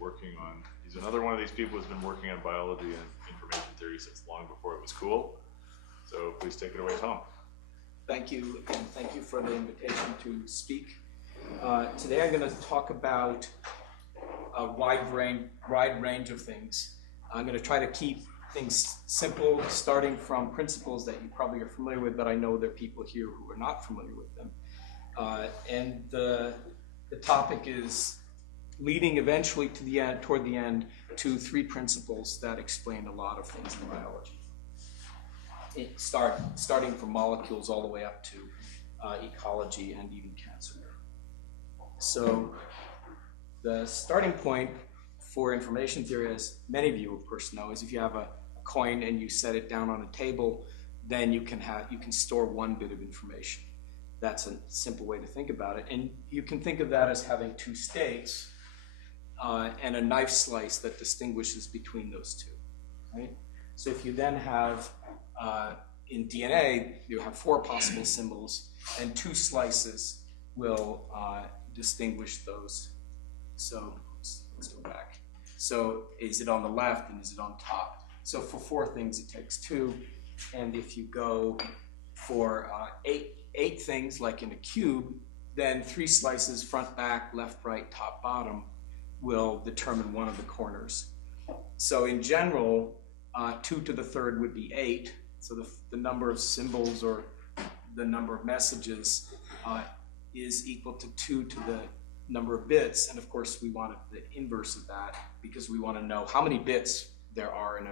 working on, he's another one of these people who's been working on biology and information theory since long before it was cool. So please take it away, Tom. Thank you, and thank you for the invitation to speak. Today I'm going to talk about a wide range of things. I'm going to try to keep things simple, starting from principles that you probably are familiar with, but I know there are people here who are not familiar with them. And the topic is leading eventually to the end, toward the end, to three principles that explain a lot of things in biology. Starting from molecules all the way up to ecology and even cancer. So the starting point for information theory, as many of you of course know, is if you have a coin and you set it down on a table, then you can store one bit of information. That's a simple way to think about it. And you can think of that as having two states and a knife slice that distinguishes between those two, right? So if you then have, in DNA, you have 4 possible symbols, and 2 slices will distinguish those. So let's go back. So is it on the left and is it on top? So for 4 things, it takes 2. And if you go for 8 things, like in a cube, then 3 slices, front, back, left, right, top, bottom, will determine one of the corners. So in general, 2 to the third would be 8. So the number of symbols or the number of messages is equal to 2 to the number of bits. And of course, we want the inverse of that because we want to know how many bits there are in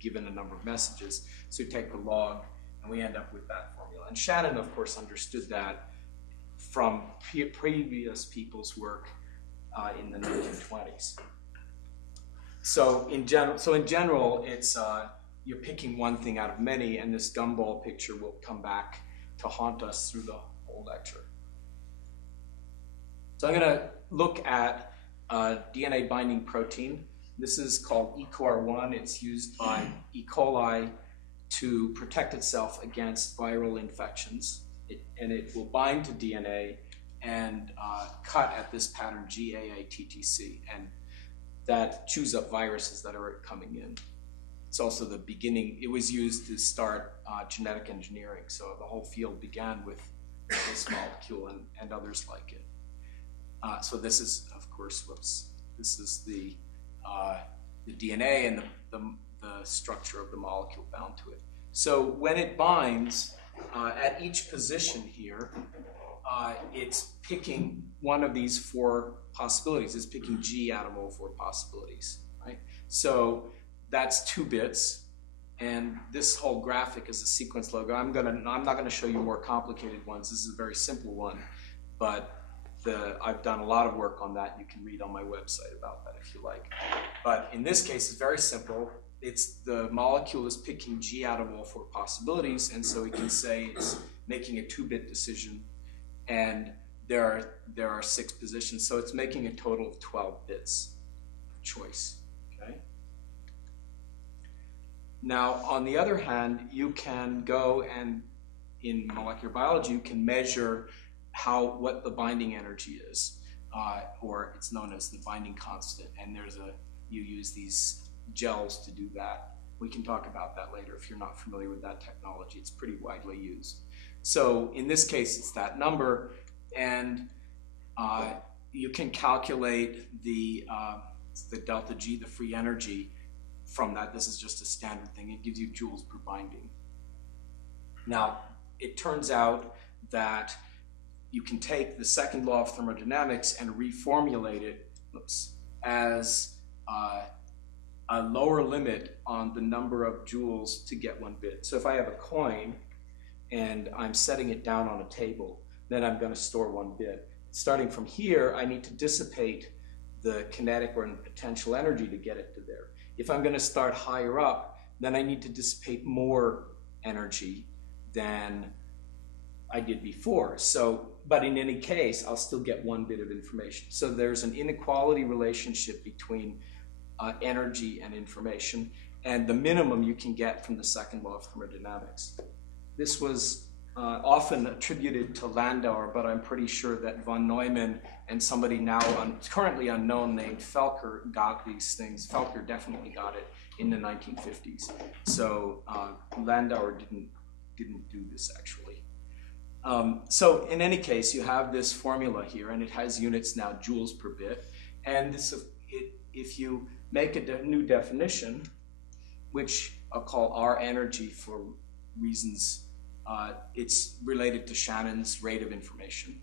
given a number of messages. So we take the log and we end up with that formula. And Shannon, of course, understood that from previous people's work in the 1920s. So in general, it's you're picking one thing out of many, and this gumball picture will come back to haunt us through the whole lecture. So I'm going to look at DNA binding protein. This is called EcoR1. It's used by E. coli to protect itself against viral infections. And it will bind to DNA and cut at this pattern GAA-TTC, and that chews up viruses that are coming in. It's also the beginning. It was used to start genetic engineering, so the whole field began with this molecule and others like it. So this is, of course, this is the DNA and the structure of the molecule bound to it. So when it binds, at each position here, it's picking one of these 4 possibilities. It's picking G out of all 4 possibilities, right? So that's 2 bits, and this whole graphic is a sequence logo. I'm not gonna show you more complicated ones. This is a very simple one, but I've done a lot of work on that. You can read on my website about that if you like. But in this case, it's very simple. It's the molecule is picking G out of all 4 possibilities, and so we can say it's making a 2-bit decision, and there are 6 positions, so it's making a total of 12 bits of choice. Okay. Now, on the other hand, you can go and in molecular biology, you can measure what the binding energy is, or it's known as the binding constant, and you use these gels to do that. We can talk about that later if you're not familiar with that technology. It's pretty widely used. So in this case, it's that number, and you can calculate the delta G, the free energy, from that. This is just a standard thing. It gives you joules per binding. Now, it turns out that you can take the second law of thermodynamics and reformulate it as a lower limit on the number of joules to get 1 bit. So if I have a coin and I'm setting it down on a table, then I'm going to store 1 bit. Starting from here, I need to dissipate the kinetic or potential energy to get it to there. If I'm going to start higher up, then I need to dissipate more energy than I did before. But in any case, I'll still get 1 bit of information. So there's an inequality relationship between energy and information, and the minimum you can get from the second law of thermodynamics. This was often attributed to Landauer, but I'm pretty sure that von Neumann and somebody now currently unknown named Felker got these things. Felker definitely got it in the 1950s. So Landauer didn't do this actually. So in any case, you have this formula here, and it has units now, joules per bit. And this, if you make a new definition, which I'll call R energy for reasons, it's related to Shannon's rate of information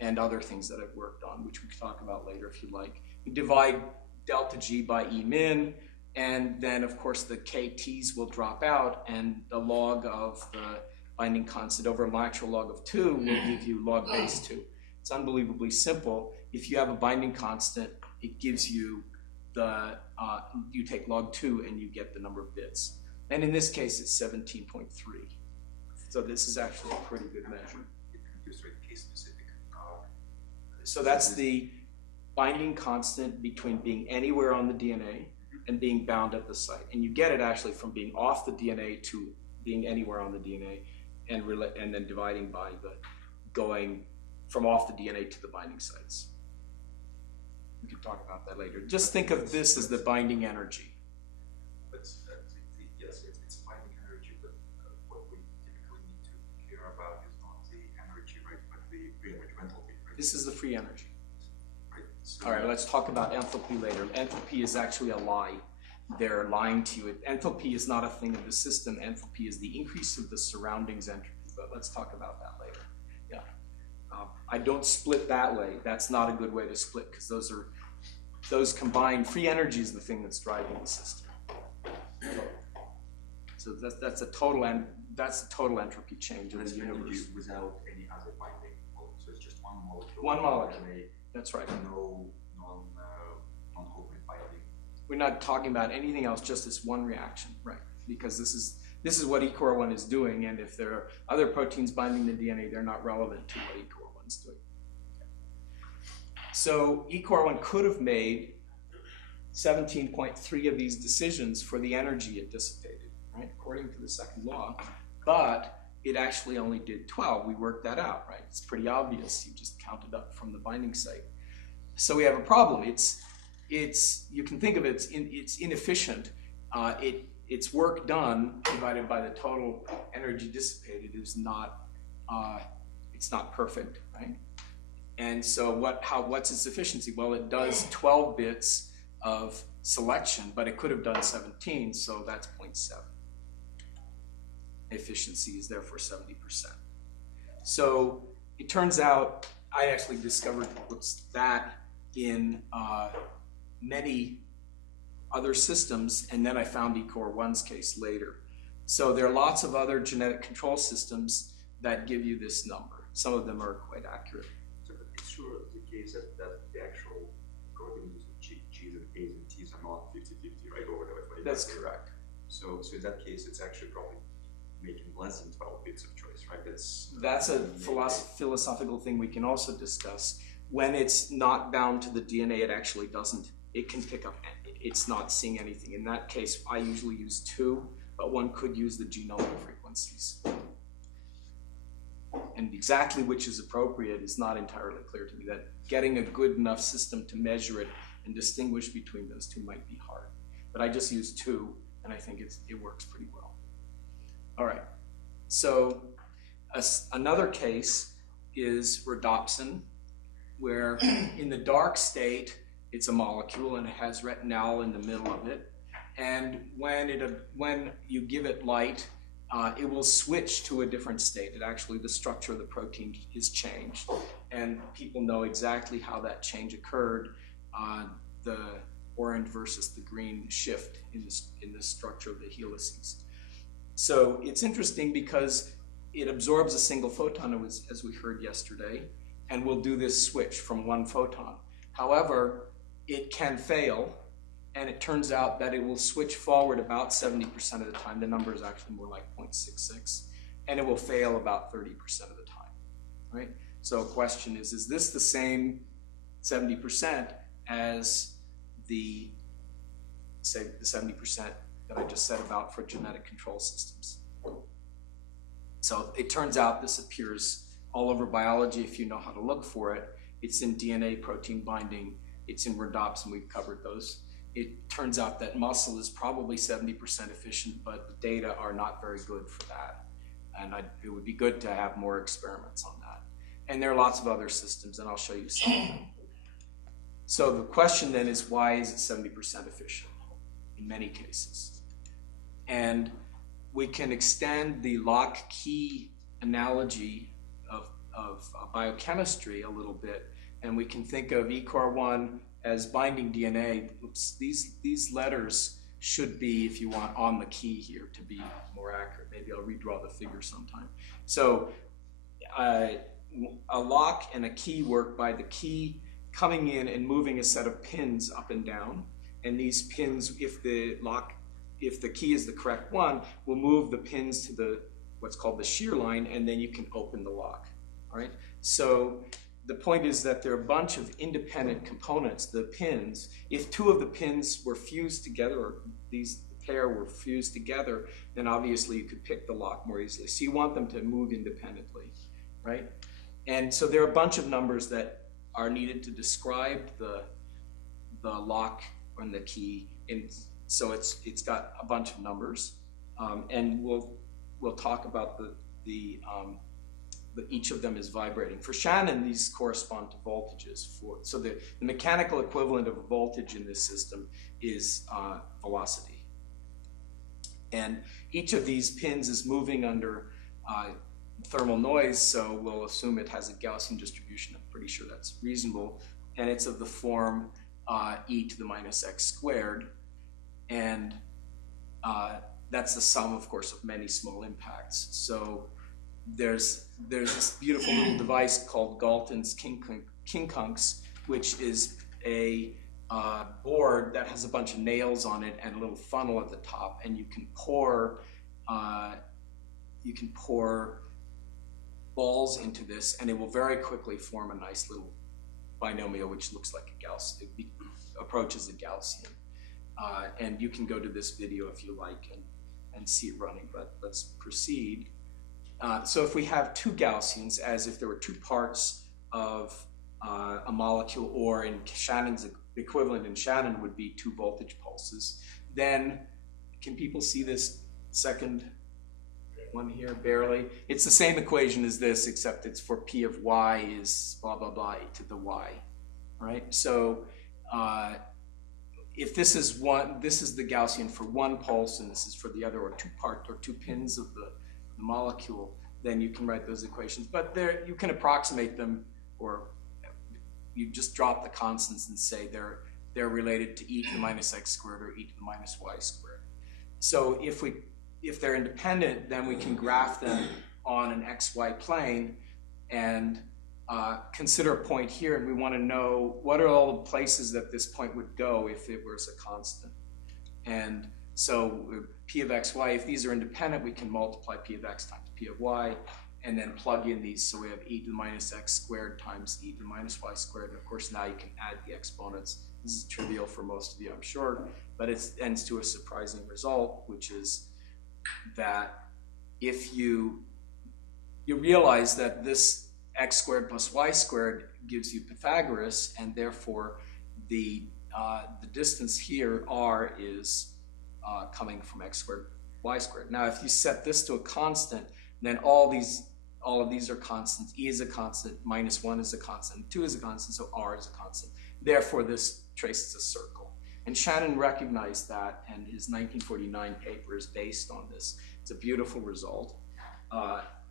and other things that I've worked on, which we can talk about later if you like. You divide delta G by E min, and then of course the KTs will drop out, and the log of the binding constant over a natural log of 2 will give you log base 2. It's unbelievably simple. If you have a binding constant, it gives you the, you take log 2 and you get the number of bits. And in this case, it's 17.3. So this is actually a pretty good measure. Case specific. So that's the binding constant between being anywhere on the DNA and being bound at the site. And you get it actually from being off the DNA to being anywhere on the DNA, and then dividing by the going from off the DNA to the binding sites. We can talk about that later. Just think of this as the binding energy. Yes, it's binding energy, but what we typically need to care about is not the energy, right, but the free energy enthalpy, right? This is the free energy. Right. So All right, let's talk about enthalpy later. Enthalpy is actually a lie. They're lying to you. Enthalpy is not a thing of the system. Enthalpy is the increase of the surroundings entropy, but let's talk about that later. Yeah. I don't split that way. That's not a good way to split, because those combined, free energy is the thing that's driving the system. So that's a total entropy change of the universe. without any other binding molecule, so it's just one molecule. One molecule. That's right. No non-open binding. We're not talking about anything else, just this one reaction, right? Because this is what ECOR1 is doing, and if there are other proteins binding the DNA, they're not relevant to what ECOR1 is doing. So ECOR1 could have made 17.3 of these decisions for the energy it dissipated, right, according to the second law, but it actually only did 12. We worked that out, right? It's pretty obvious. You just count it up from the binding site. So we have a problem. You can think of it, it's inefficient. Its work done divided by the total energy dissipated is not, it's not perfect, right? And so what's its efficiency? Well, it does 12 bits of selection, but it could have done 17, so that's 0.7. Efficiency is therefore 70%. So it turns out I actually discovered that in many other systems, and then I found ECOR1's case later. So there are lots of other genetic control systems that give you this number. Some of them are quite accurate. So it's sure the case that the actual probabilities of G's and A's and T's are not 50-50, right? Or whatever. That's correct. So in that case, it's actually probably making less than 12 bits of choice, right? That's a philosophical thing we can also discuss. When it's not bound to the DNA, it actually doesn't. It can pick up. It's not seeing anything. In that case, I usually use 2, but one could use the genome frequencies. And exactly which is appropriate is not entirely clear to me. That getting a good enough system to measure it and distinguish between those two might be hard. But I just use 2, and I think it works pretty well. All right. So another case is rhodopsin, where in the dark state, it's a molecule and it has retinal in the middle of it. And when you give it light, it will switch to a different state. The structure of the protein is changed. And people know exactly how that change occurred, the orange versus the green shift in the structure of the helices. So it's interesting because it absorbs a single photon, as we heard yesterday, and will do this switch from one photon. However, it can fail, and it turns out that it will switch forward about 70% of the time. The number is actually more like 0.66, and it will fail about 30% of the time, right? So the question is this the same 70% as the 70% that I just said about for genetic control systems? So it turns out this appears all over biology if you know how to look for it. It's in DNA protein binding, it's in rhodopsin, we've covered those. It turns out that muscle is probably 70% efficient, but the data are not very good for that. And it would be good to have more experiments on that. And there are lots of other systems, and I'll show you some of them. So the question then is, why is it 70% efficient in many cases? And we can extend the lock-key analogy of biochemistry a little bit, and we can think of ECOR1 as binding DNA. Oops, these letters should be, if you want, on the key here to be more accurate. Maybe I'll redraw the figure sometime. So a lock and a key work by the key coming in and moving a set of pins up and down. And these pins, if the key is the correct one, will move the pins to what's called the shear line, and then you can open the lock. All right? So the point is that there are a bunch of independent components, the pins. If two of the pins were fused together, or these pair were fused together, then obviously you could pick the lock more easily. So you want them to move independently, right? And so there are a bunch of numbers that are needed to describe the lock and the key. And so it's got a bunch of numbers, and we'll talk about each of them is vibrating. For Shannon, these correspond to voltages. So the mechanical equivalent of a voltage in this system is velocity. And each of these pins is moving under thermal noise, so we'll assume it has a Gaussian distribution. I'm pretty sure that's reasonable. And it's of the form e to the minus x squared. And that's the sum, of course, of many small impacts. So there's this beautiful little device called Galton's Kinkunks, which is a board that has a bunch of nails on it and a little funnel at the top, and you can pour balls into this, and it will very quickly form a nice little binomial which looks like a Gaussian, it approaches a Gaussian. And you can go to this video if you like and see it running, but let's proceed. So if we have two Gaussians, as if there were two parts of a molecule, or in Shannon's equivalent in Shannon would be two voltage pulses, then can people see this second one here? Barely. It's the same equation as this, except it's for P of y is blah, blah, blah, e to the y, right? So if this is the Gaussian for one pulse, and this is for the other, or two pins of the molecule, then you can write those equations. But you can approximate them, or you just drop the constants and say they're related to e to the minus x squared or e to the minus y squared. So if they're independent, then we can graph them on an xy plane and consider a point here, and we want to know what are all the places that this point would go if it was a constant. And so P of xy, if these are independent, we can multiply P of x times P of y, and then plug in these, so we have e to the minus x squared times e to the minus y squared, and of course now you can add the exponents. This is trivial for most of you, I'm sure, but it ends to a surprising result, which is that if you realize that this x squared plus y squared gives you Pythagoras, and therefore the distance here, r, is coming from x squared, y squared. Now, if you set this to a constant, then all of these are constants. E is a constant, minus 1 is a constant, 2 is a constant, so r is a constant. Therefore, this traces a circle. And Shannon recognized that, and his 1949 paper is based on this. It's a beautiful result.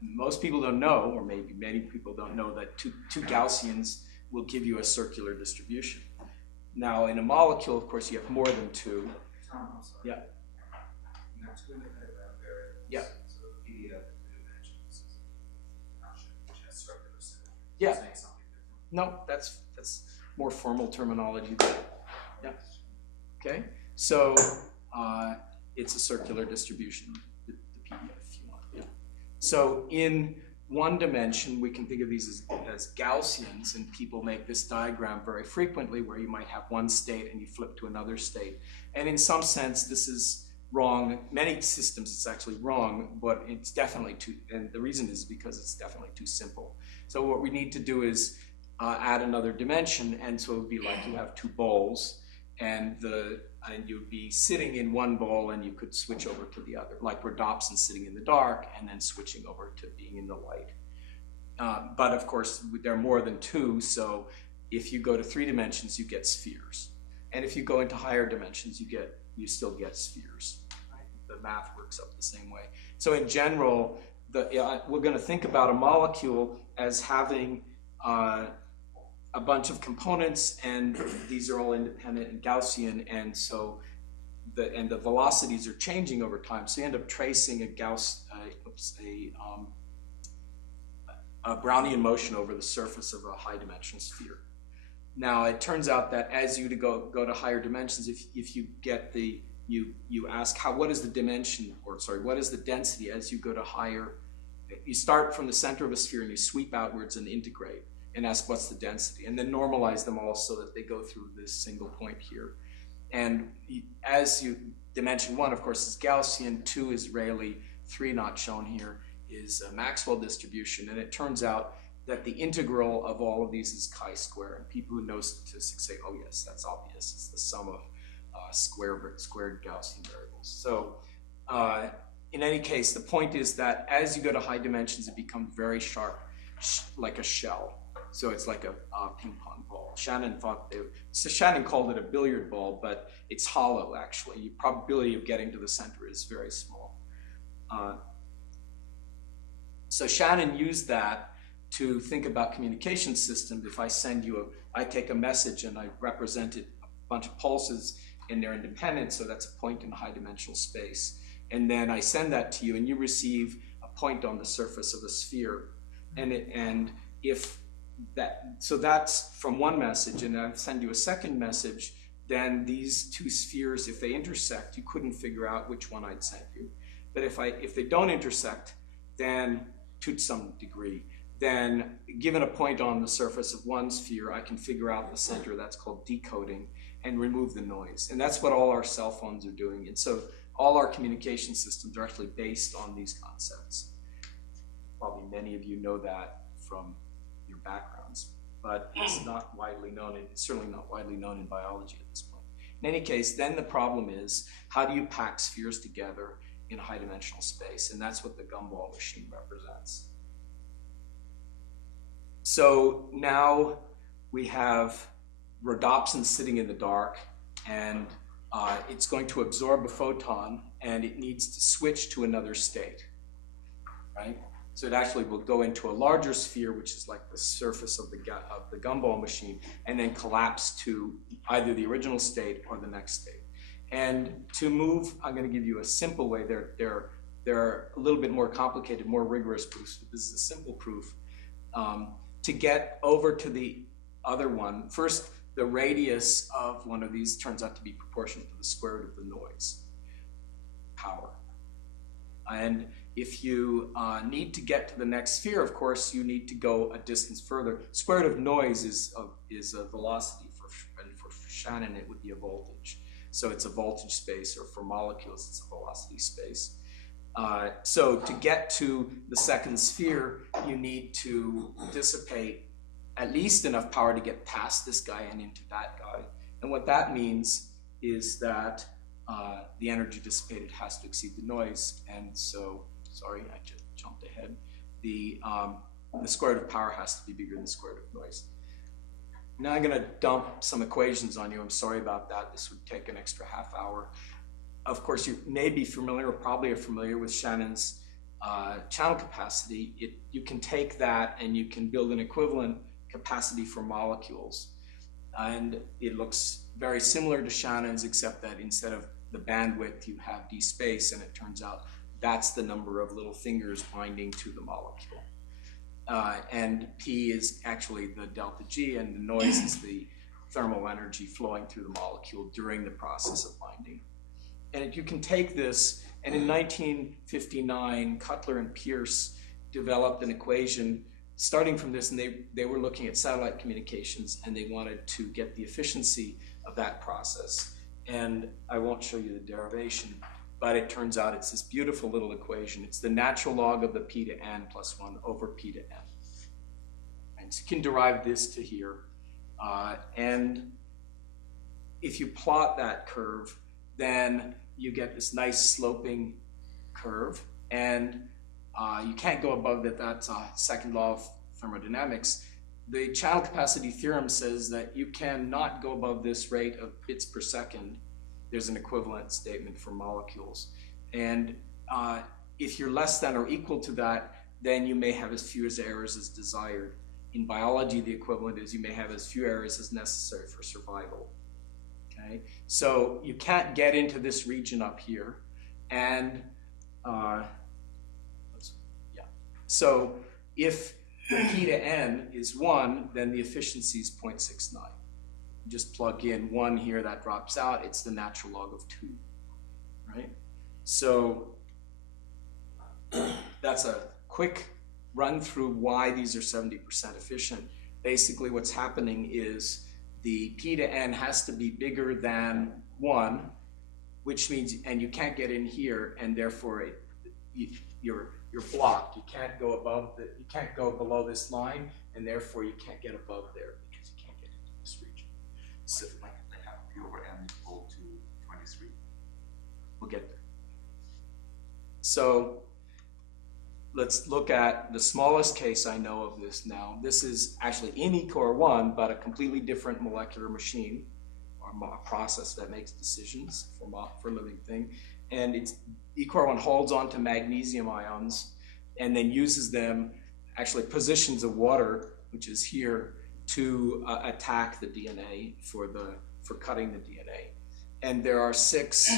Most people don't know, or maybe many people don't know, that two Gaussians will give you a circular distribution. Now, in a molecule, of course, you have more than two. Tom, I'm sorry. Yeah. Now, two independent variables. Yeah. So PDF two dimensions is a function which has circular symmetry. Yeah. Saying something different. No, that's more formal terminology. Yeah. Okay. So it's a circular distribution, the PDF, if you want. Yeah. So in one dimension, we can think of these as Gaussians, and people make this diagram very frequently where you might have one state and you flip to another state. And in some sense, this is wrong. Many systems it's actually wrong, but it's definitely too, and the reason is because it's definitely too simple. So what we need to do is add another dimension, and so it would be like you have two bowls, and you'd be sitting in one bowl and you could switch over to the other, like rhodopsin sitting in the dark and then switching over to being in the light. But of course, there are more than two, so if you go to 3 dimensions, you get spheres. And if you go into higher dimensions, you still get spheres. Right? The math works up the same way. So in general, we're going to think about a molecule as having a bunch of components, and these are all independent and Gaussian, and so the velocities are changing over time. So you end up tracing a Brownian motion over the surface of a high-dimensional sphere. Now, it turns out that as you go to higher dimensions, if you get you ask what is the dimension, what is the density as you go to higher, you start from the center of a sphere and you sweep outwards and integrate and ask what's the density, and then normalize them all so that they go through this single point here. And as dimension 1, of course, is Gaussian, 2 is Rayleigh, 3 not shown here is a Maxwell distribution, and it turns out that the integral of all of these is chi-square, and people who know statistics say, oh yes, that's obvious, it's the sum of squared Gaussian variables. So in any case, the point is that as you go to high dimensions, it becomes very sharp, like a shell. So it's like a ping pong ball. Shannon called it a billiard ball, but it's hollow actually. The probability of getting to the center is very small. So Shannon used that to think about communication systems. If I I take a message and I represent it, a bunch of pulses, and they're independent, so that's a point in a high dimensional space. And then I send that to you, and you receive a point on the surface of a sphere. So that's from one message, and I send you a second message, then these two spheres, if they intersect, you couldn't figure out which one I'd sent you. But if they don't intersect, then to some degree, then given a point on the surface of one sphere, I can figure out the center. That's called decoding, and remove the noise. And that's what all our cell phones are doing. And so all our communication systems are actually based on these concepts. Probably many of you know that from your backgrounds, but it's not widely known. It's certainly not widely known in biology at this point. In any case, then the problem is, how do you pack spheres together in a high-dimensional space? And that's what the gumball machine represents. So now we have rhodopsin sitting in the dark, and it's going to absorb a photon, and it needs to switch to another state, right? So it actually will go into a larger sphere, which is like the surface of the gumball machine, and then collapse to either the original state or the next state. And to move, I'm going to give you a simple way. There are a little bit more complicated, more rigorous proofs, but this is a simple proof. To get over to the other one, first, the radius of one of these turns out to be proportional to the square root of the noise power. And if you need to get to the next sphere, of course, you need to go a distance further. Square root of noise is a velocity, and for Shannon, it would be a voltage. So it's a voltage space, or for molecules, it's a velocity space. So to get to the second sphere, you need to dissipate at least enough power to get past this guy and into that guy. And what that means is that the energy dissipated has to exceed the noise. And so, sorry, I just jumped ahead. The square root of power has to be bigger than the square root of noise. Now I'm going to dump some equations on you. I'm sorry about that. This would take an extra half hour. Of course, you may be familiar, or probably are familiar with Shannon's channel capacity. You can take that and you can build an equivalent capacity for molecules. And it looks very similar to Shannon's, except that instead of the bandwidth, you have d space, and it turns out that's the number of little fingers binding to the molecule. And P is actually the delta G, and the noise is the thermal energy flowing through the molecule during the process of binding. And you can take this, and in 1959, Cutler and Pierce developed an equation starting from this, and they were looking at satellite communications, and they wanted to get the efficiency of that process. And I won't show you the derivation, but it turns out it's this beautiful little equation. It's the natural log of the p to n plus 1 over p to n. And so you can derive this to here. And if you plot that curve, then you get this nice sloping curve. And you can't go above that. That's a second law of thermodynamics. The channel capacity theorem says that you cannot go above this rate of bits per second. There's an equivalent statement for molecules. And if you're less than or equal to that, then you may have as few as errors as desired. In biology, the equivalent is you may have as few errors as necessary for survival. Okay? So you can't get into this region up here. And so if p to n is 1, then the efficiency is 0.69. You just plug in 1 here, that drops out. It's the natural log of 2, right? So that's a quick run through why these are 70% efficient. Basically, what's happening is the p to n has to be bigger than 1, which means, and you can't get in here, and therefore you're blocked. You can't go above you can't go below this line, and therefore you can't get above there because you can't get into this region. So like they have p over n equal to 23. We'll get there. So let's look at the smallest case I know of this now. This is actually in ECOR1, but a completely different molecular machine or process that makes decisions for a living thing. And it's ECOR1 holds on to magnesium ions and then uses them, actually positions of water, which is here, to attack the DNA for cutting the DNA. And there are six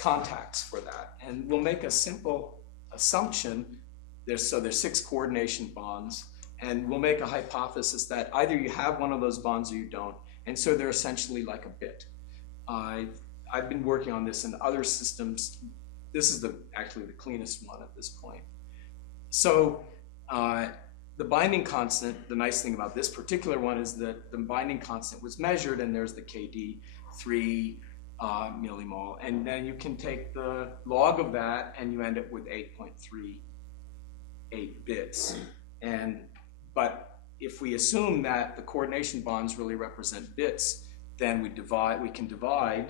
contacts for that. And we'll make a simple assumption. There's 6 coordination bonds, and we'll make a hypothesis that either you have one of those bonds or you don't. And so they're essentially like a bit. I've been working on this in other systems. This is actually the cleanest one at this point. So the binding constant, the nice thing about this particular one is that the binding constant was measured, and there's the KD, 3 millimole. And then you can take the log of that, and you end up with 8.38 bits. But if we assume that the coordination bonds really represent bits, then we can divide,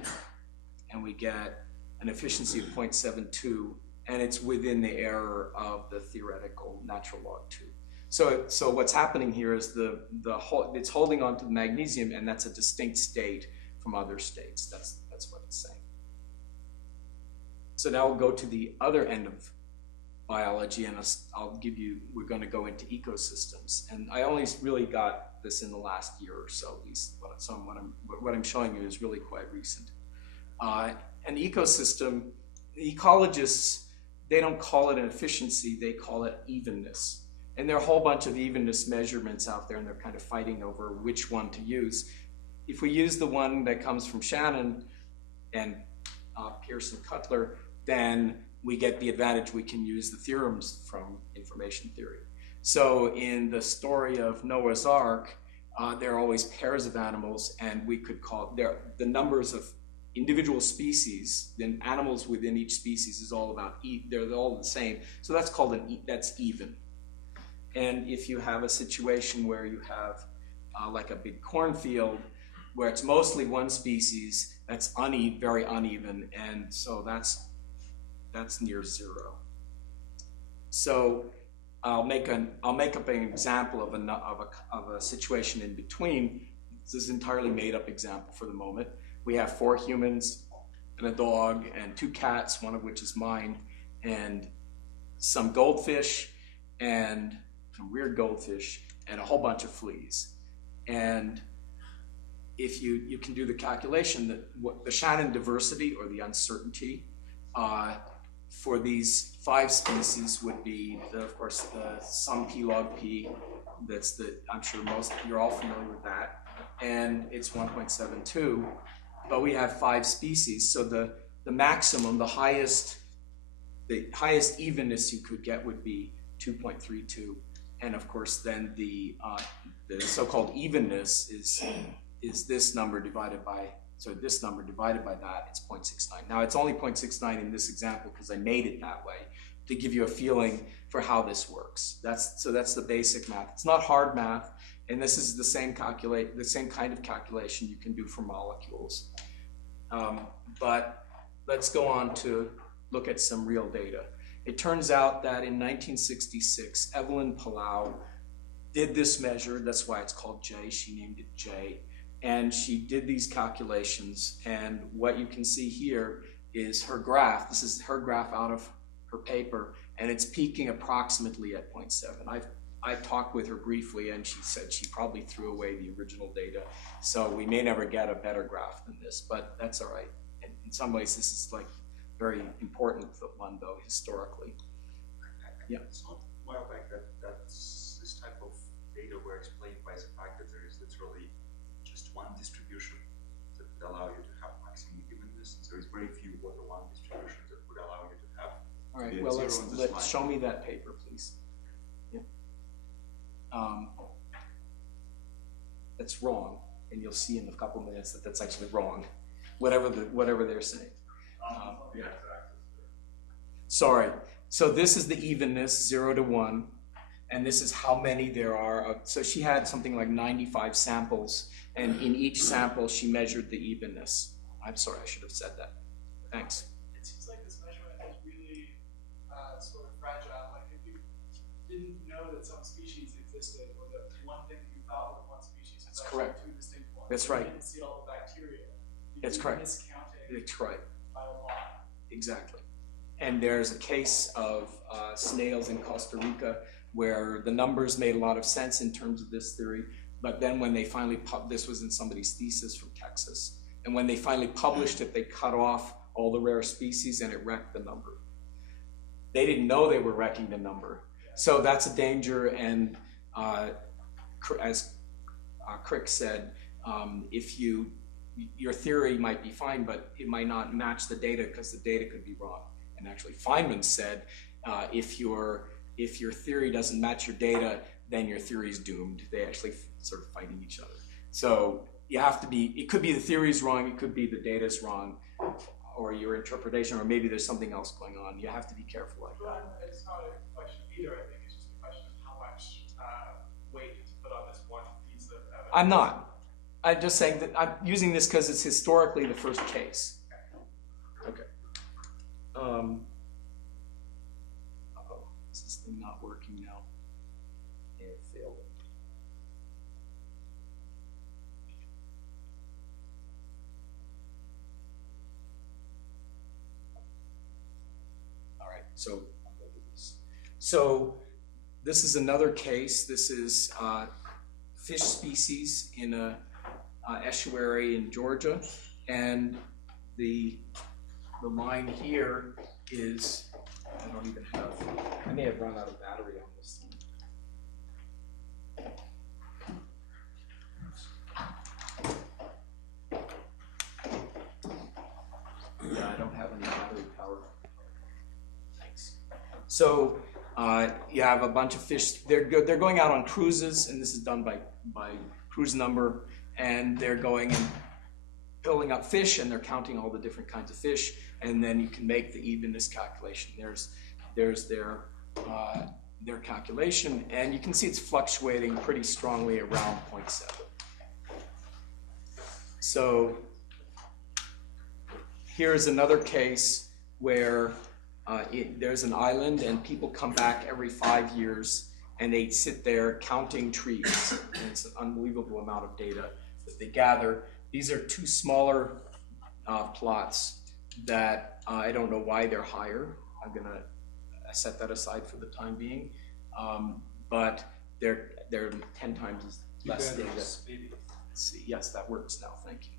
and we get an efficiency of 0.72, and it's within the error of the theoretical natural log 2. So what's happening here is it's holding on to the magnesium, and that's a distinct state from other states. That's what it's saying. So now we'll go to the other end of biology, and we're going to go into ecosystems. And I only really got this in the last year or so, at least. So what I'm showing you is really quite recent. An ecosystem, the ecologists, they don't call it an efficiency, they call it evenness. And there are a whole bunch of evenness measurements out there, and they're kind of fighting over which one to use. If we use the one that comes from Shannon and Pearson Cutler, then we get the advantage. We can use the theorems from information theory. So in the story of Noah's Ark, there are always pairs of animals, and we could call the numbers of individual species. Then animals within each species is all about they're all the same. So that's called that's even. And if you have a situation where you have like a big cornfield where it's mostly one species, that's very uneven, and so that's near 0. So I'll make up an example of a situation in between. This is an entirely made up example for the moment. We have 4 humans and a dog and 2 cats, one of which is mine, and some goldfish and some weird goldfish and a whole bunch of fleas. And if you can do the calculation that the Shannon diversity or the uncertainty for these 5 species would be, of course, the sum p log p. I'm sure you're all familiar with that, and it's 1.72. But we have 5 species, so the maximum, the highest evenness you could get would be 2.32, and of course then the so-called evenness is this number divided by So this number divided by that, it's 0.69. Now it's only 0.69 in this example because I made it that way to give you a feeling for how this works. That's the basic math. It's not hard math, and this is the same kind of calculation you can do for molecules. But let's go on to look at some real data. It turns out that in 1966, Evelyn Palau did this measure. That's why it's called J. She named it J. And she did these calculations. And what you can see here is her graph. This is her graph out of her paper. And it's peaking approximately at 0.7. I talked with her briefly, and she said she probably threw away the original data. So we may never get a better graph than this, but that's all right. And in some ways, this is like very important one, though, historically. Yeah. It's not a while back that this type of data were explained by the fact that there is literally just one distribution that would allow you to have maximum evenness. There is very few one-to-one distributions that would allow you to have. All right. Yeah, Well, zero let's show me that paper, please. Yeah. That's wrong, and you'll see in a couple minutes that that's actually wrong, whatever they're saying. Yeah. Sorry. So this is the evenness, 0 to 1, and this is how many there are. So she had something like 95 samples, and in each sample she measured the evenness. I'm sorry, I should have said that. Thanks. It seems like this measurement is really sort of fragile. Like if you didn't know that some species existed, or that one thing that you thought was one species is actually correct. two distinct ones. That's You right. didn't see all the bacteria. That's You're correct. Discounting That's right. by a lot. Exactly. And there's a case of snails in Costa Rica where the numbers made a lot of sense in terms of this theory, but then when they finally, this was in somebody's thesis from Texas, and when they finally published it, they cut off all the rare species and it wrecked the number. They didn't know they were wrecking the number. So that's a danger, and as Crick said, your theory might be fine, but it might not match the data because the data could be wrong. And actually Feynman said, if your theory doesn't match your data, then your theory is doomed. They actually sort of fighting each other. So you have to be, it could be the theory is wrong, it could be the data is wrong, or your interpretation, or maybe there's something else going on. You have to be careful like that. Well, it's not a question either. I think it's just a question of how much weight to put on this one piece of evidence. I'm not. I'm just saying that I'm using this because it's historically the first case. Okay. Uh-oh, is this thing not working now? It failed. All right, so I'll go do this. So this is another case. This is fish species in a estuary in Georgia, and the line here is, I may have run out of battery on this thing. Yeah, I don't have any battery power. Thanks. So you have a bunch of fish. They're going out on cruises, and this is done by cruise number, and they're going and filling up fish, and they're counting all the different kinds of fish, and then you can make the evenness calculation. There's their calculation, and you can see it's fluctuating pretty strongly around 0.7. So here's another case where there's an island, and people come back every 5 years, and they sit there counting trees. And it's an unbelievable amount of data that they gather. These are two smaller plots that I don't know why they're higher. I'm gonna set that aside for the time being, but they're 10 times less data. Let's see, yes, that works now. Thank you.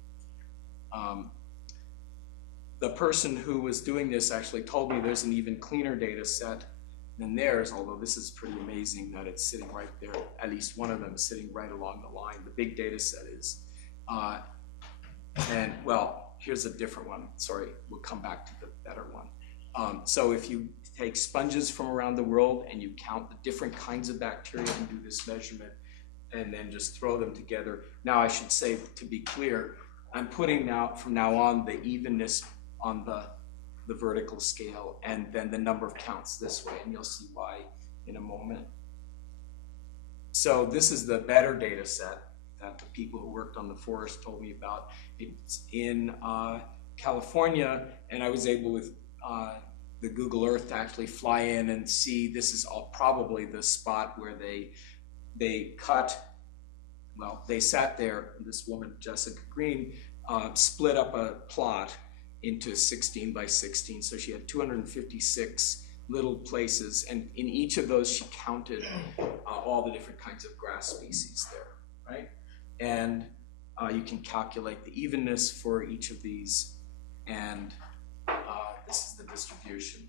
The person who was doing this actually told me there's an even cleaner data set than theirs, although this is pretty amazing that it's sitting right there. At least one of them is sitting right along the line. The big data set is. And well, here's a different one. Sorry, we'll come back to the better one. So if you take sponges from around the world and you count the different kinds of bacteria and do this measurement, and then just throw them together. Now I should say, to be clear, I'm putting now, from now on, the evenness on the vertical scale, and then the number of counts this way, and you'll see why in a moment. So this is the better data set that the people who worked on the forest told me about. It's in California, and I was able with the Google Earth to actually fly in and see. This is all probably the spot where they cut. Well, they sat there, this woman, Jessica Green, split up a plot into 16 by 16. So she had 256 little places, and in each of those she counted all the different kinds of grass species there, right? And you can calculate the evenness for each of these, and this is the distribution,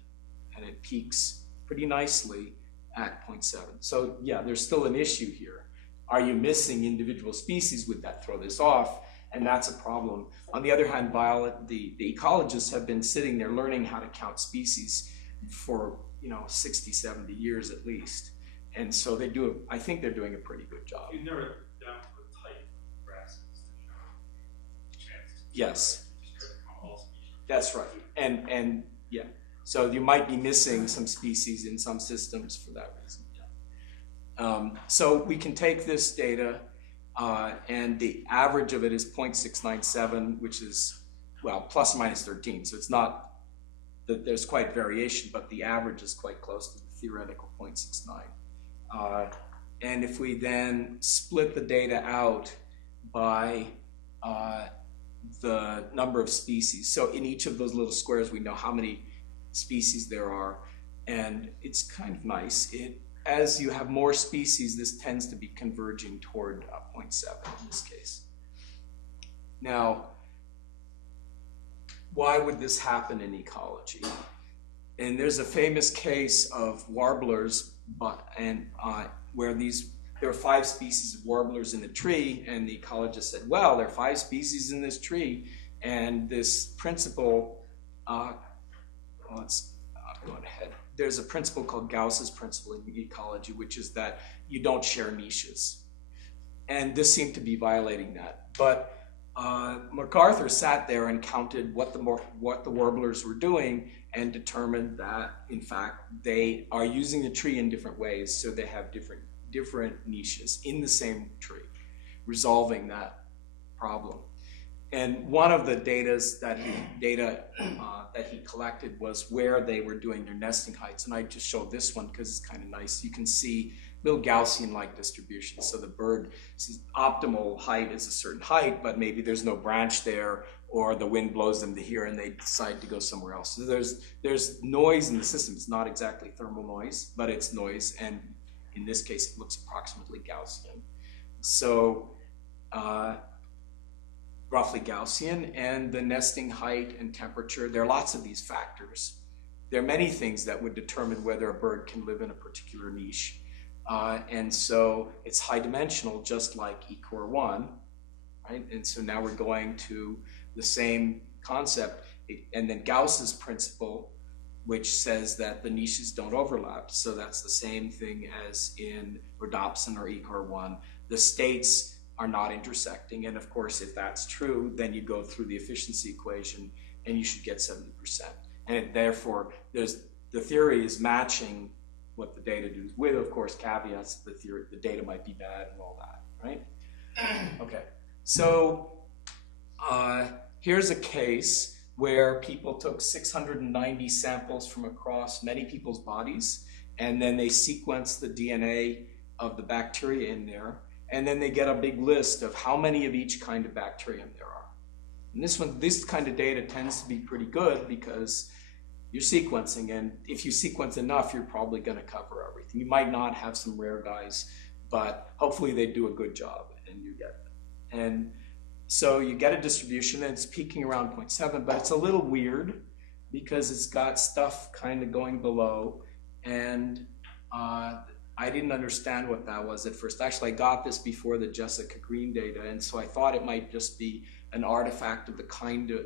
and it peaks pretty nicely at 0.7. So yeah, there's still an issue here. Are you missing individual species? Would that throw this off? And that's a problem. On the other hand, the ecologists have been sitting there learning how to count species for 60, 70 years at least. And so they do, I think they're doing a pretty good job. You narrow it down to the type of grasses to show chances. Yes. All species. That's right. And yeah, so you might be missing some species in some systems for that reason. So we can take this data, and the average of it is 0.697, which is, well, plus or minus 13. So it's not that there's quite variation, but the average is quite close to the theoretical 0.69. And if we then split the data out by the number of species, so in each of those little squares we know how many species there are, and it's kind of nice. As you have more species, this tends to be converging toward 0.7 in this case. Now, why would this happen in ecology? And there's a famous case of warblers, where there are 5 species of warblers in a tree, and the ecologist said, well, there are 5 species in this tree, and this principle, let's go ahead. There's a principle called Gauss's principle in ecology, which is that you don't share niches. And this seemed to be violating that. But MacArthur sat there and counted what the warblers were doing and determined that, in fact, they are using the tree in different ways, so they have different niches in the same tree, resolving that problem. And one of the data that he collected was where they were doing their nesting heights. And I just showed this one because it's kind of nice. You can see little Gaussian-like distribution. So the bird's optimal height is a certain height, but maybe there's no branch there, or the wind blows them to here and they decide to go somewhere else. So there's noise in the system. It's not exactly thermal noise, but it's noise. And in this case, it looks approximately Gaussian. So roughly Gaussian, and the nesting height and temperature. There are lots of these factors. There are many things that would determine whether a bird can live in a particular niche. And so it's high dimensional, just like eCore 1, right? And so now we're going to the same concept, and then Gauss's principle, which says that the niches don't overlap. So that's the same thing as in rhodopsin or eCore 1. The states are not intersecting, and of course, if that's true, then you go through the efficiency equation and you should get 70%. And therefore, the theory is matching what the data do, with, of course, caveats. The data might be bad and all that, right? Okay, so here's a case where people took 690 samples from across many people's bodies, and then they sequenced the DNA of the bacteria in there, and then they get a big list of how many of each kind of bacterium there are. And this kind of data tends to be pretty good because you're sequencing, and if you sequence enough, you're probably going to cover everything. You might not have some rare guys, but hopefully they do a good job, and you get it. And so you get a distribution, and it's peaking around 0.7, but it's a little weird because it's got stuff kind of going below, and I didn't understand what that was at first. Actually, I got this before the Jessica Green data, and so I thought it might just be an artifact of the kind of,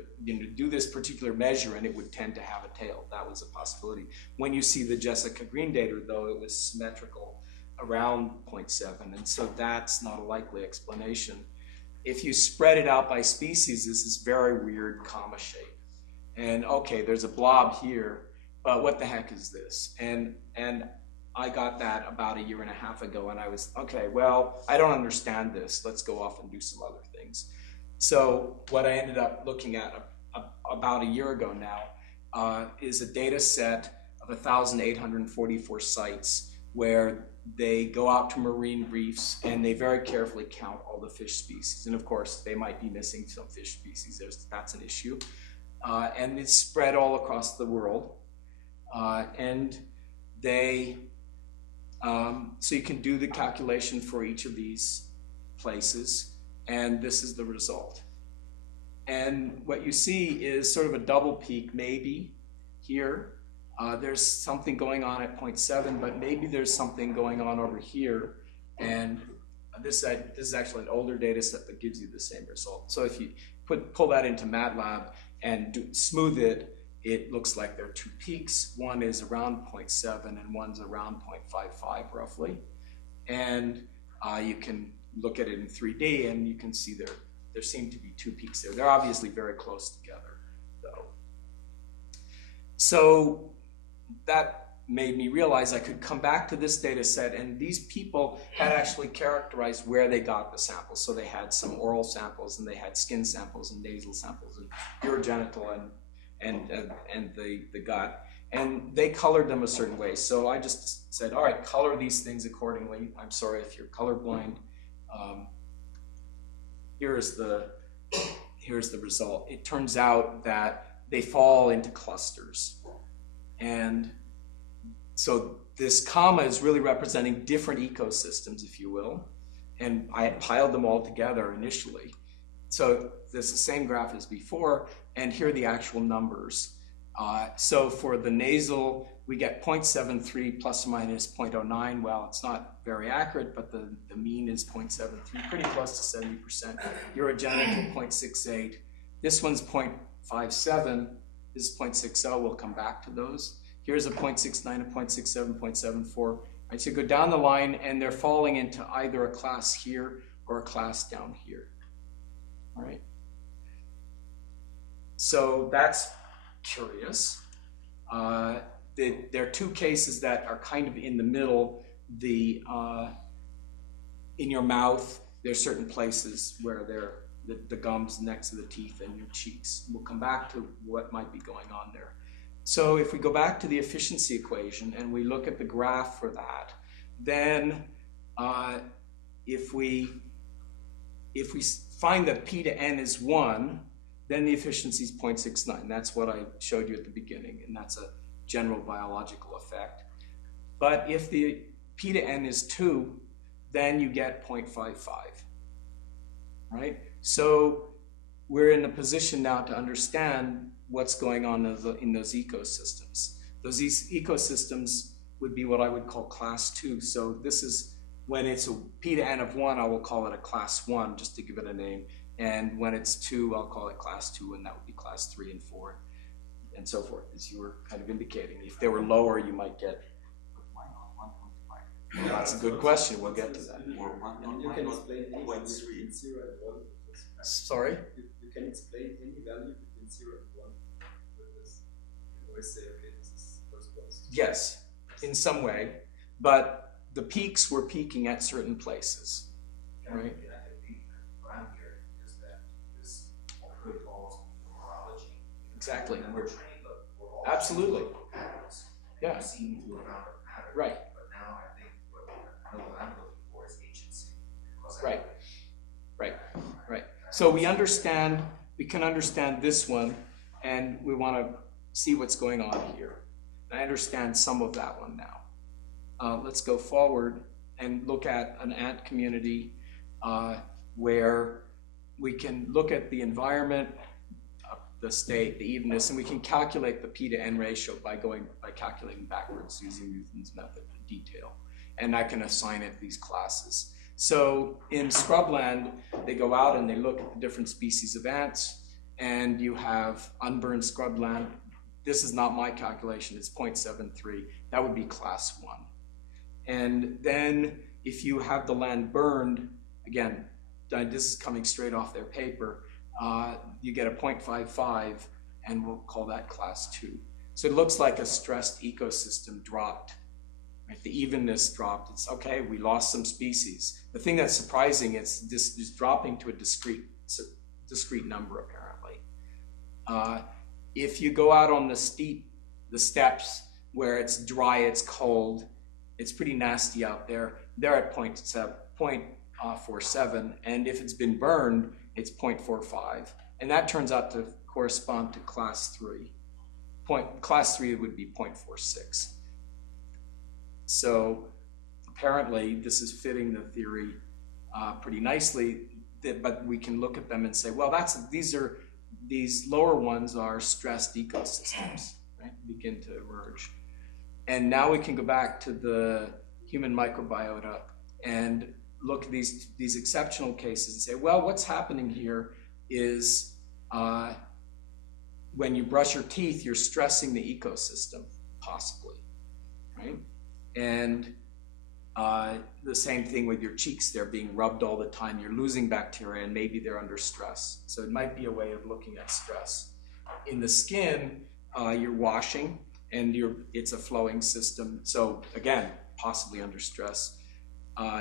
do this particular measure and it would tend to have a tail. That was a possibility. When you see the Jessica Green data, though, it was symmetrical around 0.7, and so that's not a likely explanation. if you spread it out by species, this is very weird comma shape. And okay, there's a blob here, but what the heck is this? And I got that about 1.5 years ago, and I was, okay, well, I don't understand this. Let's go off and do some other things. So what I ended up looking at about 1 year ago now is a data set of 1,844 sites where they go out to marine reefs and they very carefully count all the fish species. And of course, they might be missing some fish species. That's an issue. And it's spread all across the world. And they, so you can do the calculation for each of these places, and this is the result. And what you see is sort of a double peak maybe here. There's something going on at 0.7, but maybe there's something going on over here. And this is actually an older data set that gives you the same result. So if you pull that into MATLAB and smooth it, it looks like there are two peaks. One is around 0.7 and one's around 0.55 roughly. And you can look at it in 3D and you can see there seem to be two peaks there. They're obviously very close together though. So that made me realize I could come back to this data set, and these people had actually characterized where they got the samples. So they had some oral samples, and they had skin samples, and nasal samples, and urogenital, and the gut, and they colored them a certain way. So I just said, all right, color these things accordingly. I'm sorry if you're colorblind. Here's the result. It turns out that they fall into clusters. And so this comma is really representing different ecosystems, if you will. And I had piled them all together initially. So this is the same graph as before, and here are the actual numbers. So for the nasal, we get 0.73 plus or minus 0.09. Well, it's not very accurate, but the mean is 0.73, pretty close to 70%. Urogenital, 0.68. This one's 0.57. This is 0.60. We'll come back to those. Here's a 0.69, a 0.67, 0.74. Right, so you go down the line, and they're falling into either a class here or a class down here. All right. So that's curious. There are two cases that are kind of in the middle. In your mouth, there's certain places where the gums next to the teeth and your cheeks. We'll come back to what might be going on there. So if we go back to the efficiency equation and we look at the graph for that, then if we find that P to N is 1, then the efficiency is 0.69. That's what I showed you at the beginning, and that's a general biological effect. But if the P to N is 2, then you get 0.55, right? So we're in a position now to understand what's going on in those ecosystems. Those ecosystems would be what I would call class 2. So this is when it's a P to N of 1, I will call it a class 1, just to give it a name. And when it's 2, I'll call it class 2, and that would be class 3 and 4, and so forth, as you were kind of indicating. If they were lower, you might get. That's a good question. We'll get to that. You can explain any value between 0 and 1. Sorry? You can explain any value between 0 and 1 with this. You always say, okay, this is corresponds to. Yes, in some way, but the peaks were peaking at certain places, right? Exactly. And we're trained, but we're all absolutely. patterns. Yeah. We seem to have found a pattern. Right. But now I think what I'm looking for is agency. Right. Right. So we can understand this one, and we want to see what's going on here. I understand some of that one now. Let's go forward and look at an ant community where we can look at the environment, the state, the evenness, and we can calculate the P to N ratio by calculating backwards using Newton's method in detail. And I can assign it these classes. So in scrubland, they go out and they look at the different species of ants, and you have unburned scrubland. This is not my calculation, it's 0.73. That would be class 1. And then if you have the land burned, again, this is coming straight off their paper, you get a 0.55, and we'll call that class 2. So it looks like a stressed ecosystem dropped. Right? The evenness dropped. It's okay, we lost some species. The thing that's surprising is this is dropping to a discrete number, apparently. If you go out on the steppes where it's dry, it's cold, it's pretty nasty out there, they're at 0.47, and if it's been burned, it's 0.45. And that turns out to correspond to class 3. Class 3 would be 0.46. So apparently this is fitting the theory pretty nicely, but we can look at them and say, well, these lower ones are stressed ecosystems, right? Begin to emerge. And now we can go back to the human microbiota and look at these exceptional cases and say, well, what's happening here is when you brush your teeth, you're stressing the ecosystem, possibly, right? And the same thing with your cheeks, they're being rubbed all the time, you're losing bacteria, and maybe they're under stress. So it might be a way of looking at stress. In the skin, you're washing, and it's a flowing system. So again, possibly under stress.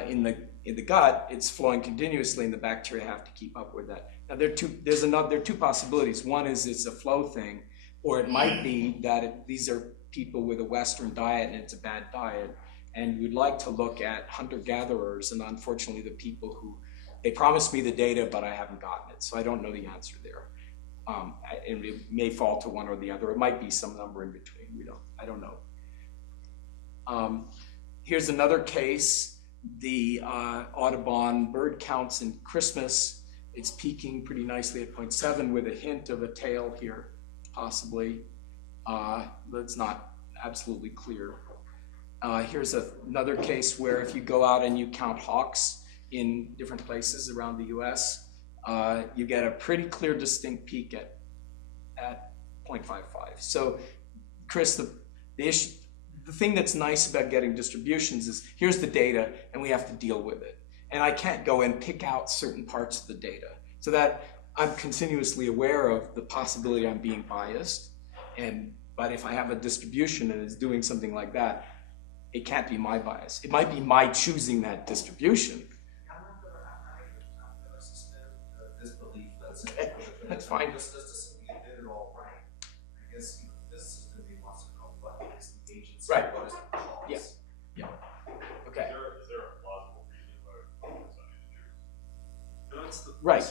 In the gut, it's flowing continuously, and the bacteria have to keep up with that. Now there are two possibilities. One is it's a flow thing, or it might be that these are people with a Western diet and it's a bad diet. And we'd like to look at hunter-gatherers, and unfortunately the people who, they promised me the data, but I haven't gotten it, so I don't know the answer there. And it may fall to one or the other. It might be some number in between. I don't know. Here's another case. The Audubon bird counts in Christmas. It's peaking pretty nicely at 0.7 with a hint of a tail here, possibly. That's not absolutely clear. Here's another case where if you go out and you count hawks in different places around the US, you get a pretty clear, distinct peak at 0.55. So, Chris, the thing that's nice about getting distributions is here's the data and we have to deal with it. And I can't go and pick out certain parts of the data. So that I'm continuously aware of the possibility I'm being biased. But if I have a distribution and it's doing something like that, it can't be my bias. It might be my choosing that distribution. I'm gonna suspend disbelief. That's fine. Just assuming you did it all right. I guess this system wants to know what is the agency, Right. what is the cause. Yeah. Okay. Is there a plausible reason why it's unusual? That's the Right.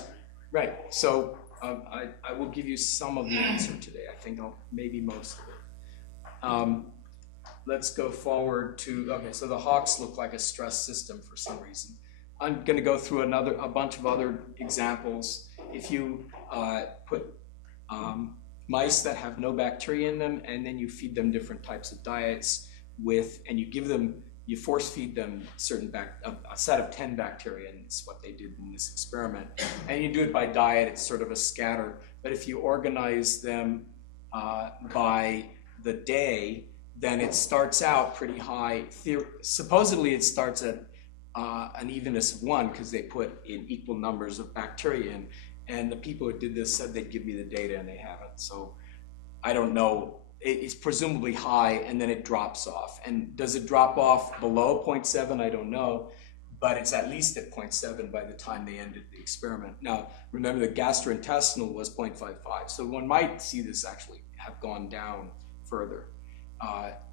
Right. So I will give you some of the answer today. I think maybe most of it. Let's go forward to, okay, so the hawks look like a stress system for some reason. I'm going to go through a bunch of other examples. If you put mice that have no bacteria in them, and then you feed them different types of diets and you force feed them a set of 10 bacteria, and it's what they did in this experiment. And you do it by diet, it's sort of a scatter. But if you organize them by the day, then it starts out pretty high. Supposedly it starts at an evenness of 1 because they put in equal numbers of bacteria in. And the people who did this said they'd give me the data and they haven't. So I don't know. It's presumably high and then it drops off. And does it drop off below 0.7? I don't know. But it's at least at 0.7 by the time they ended the experiment. Now, remember the gastrointestinal was 0.55. So one might see this actually have gone down further.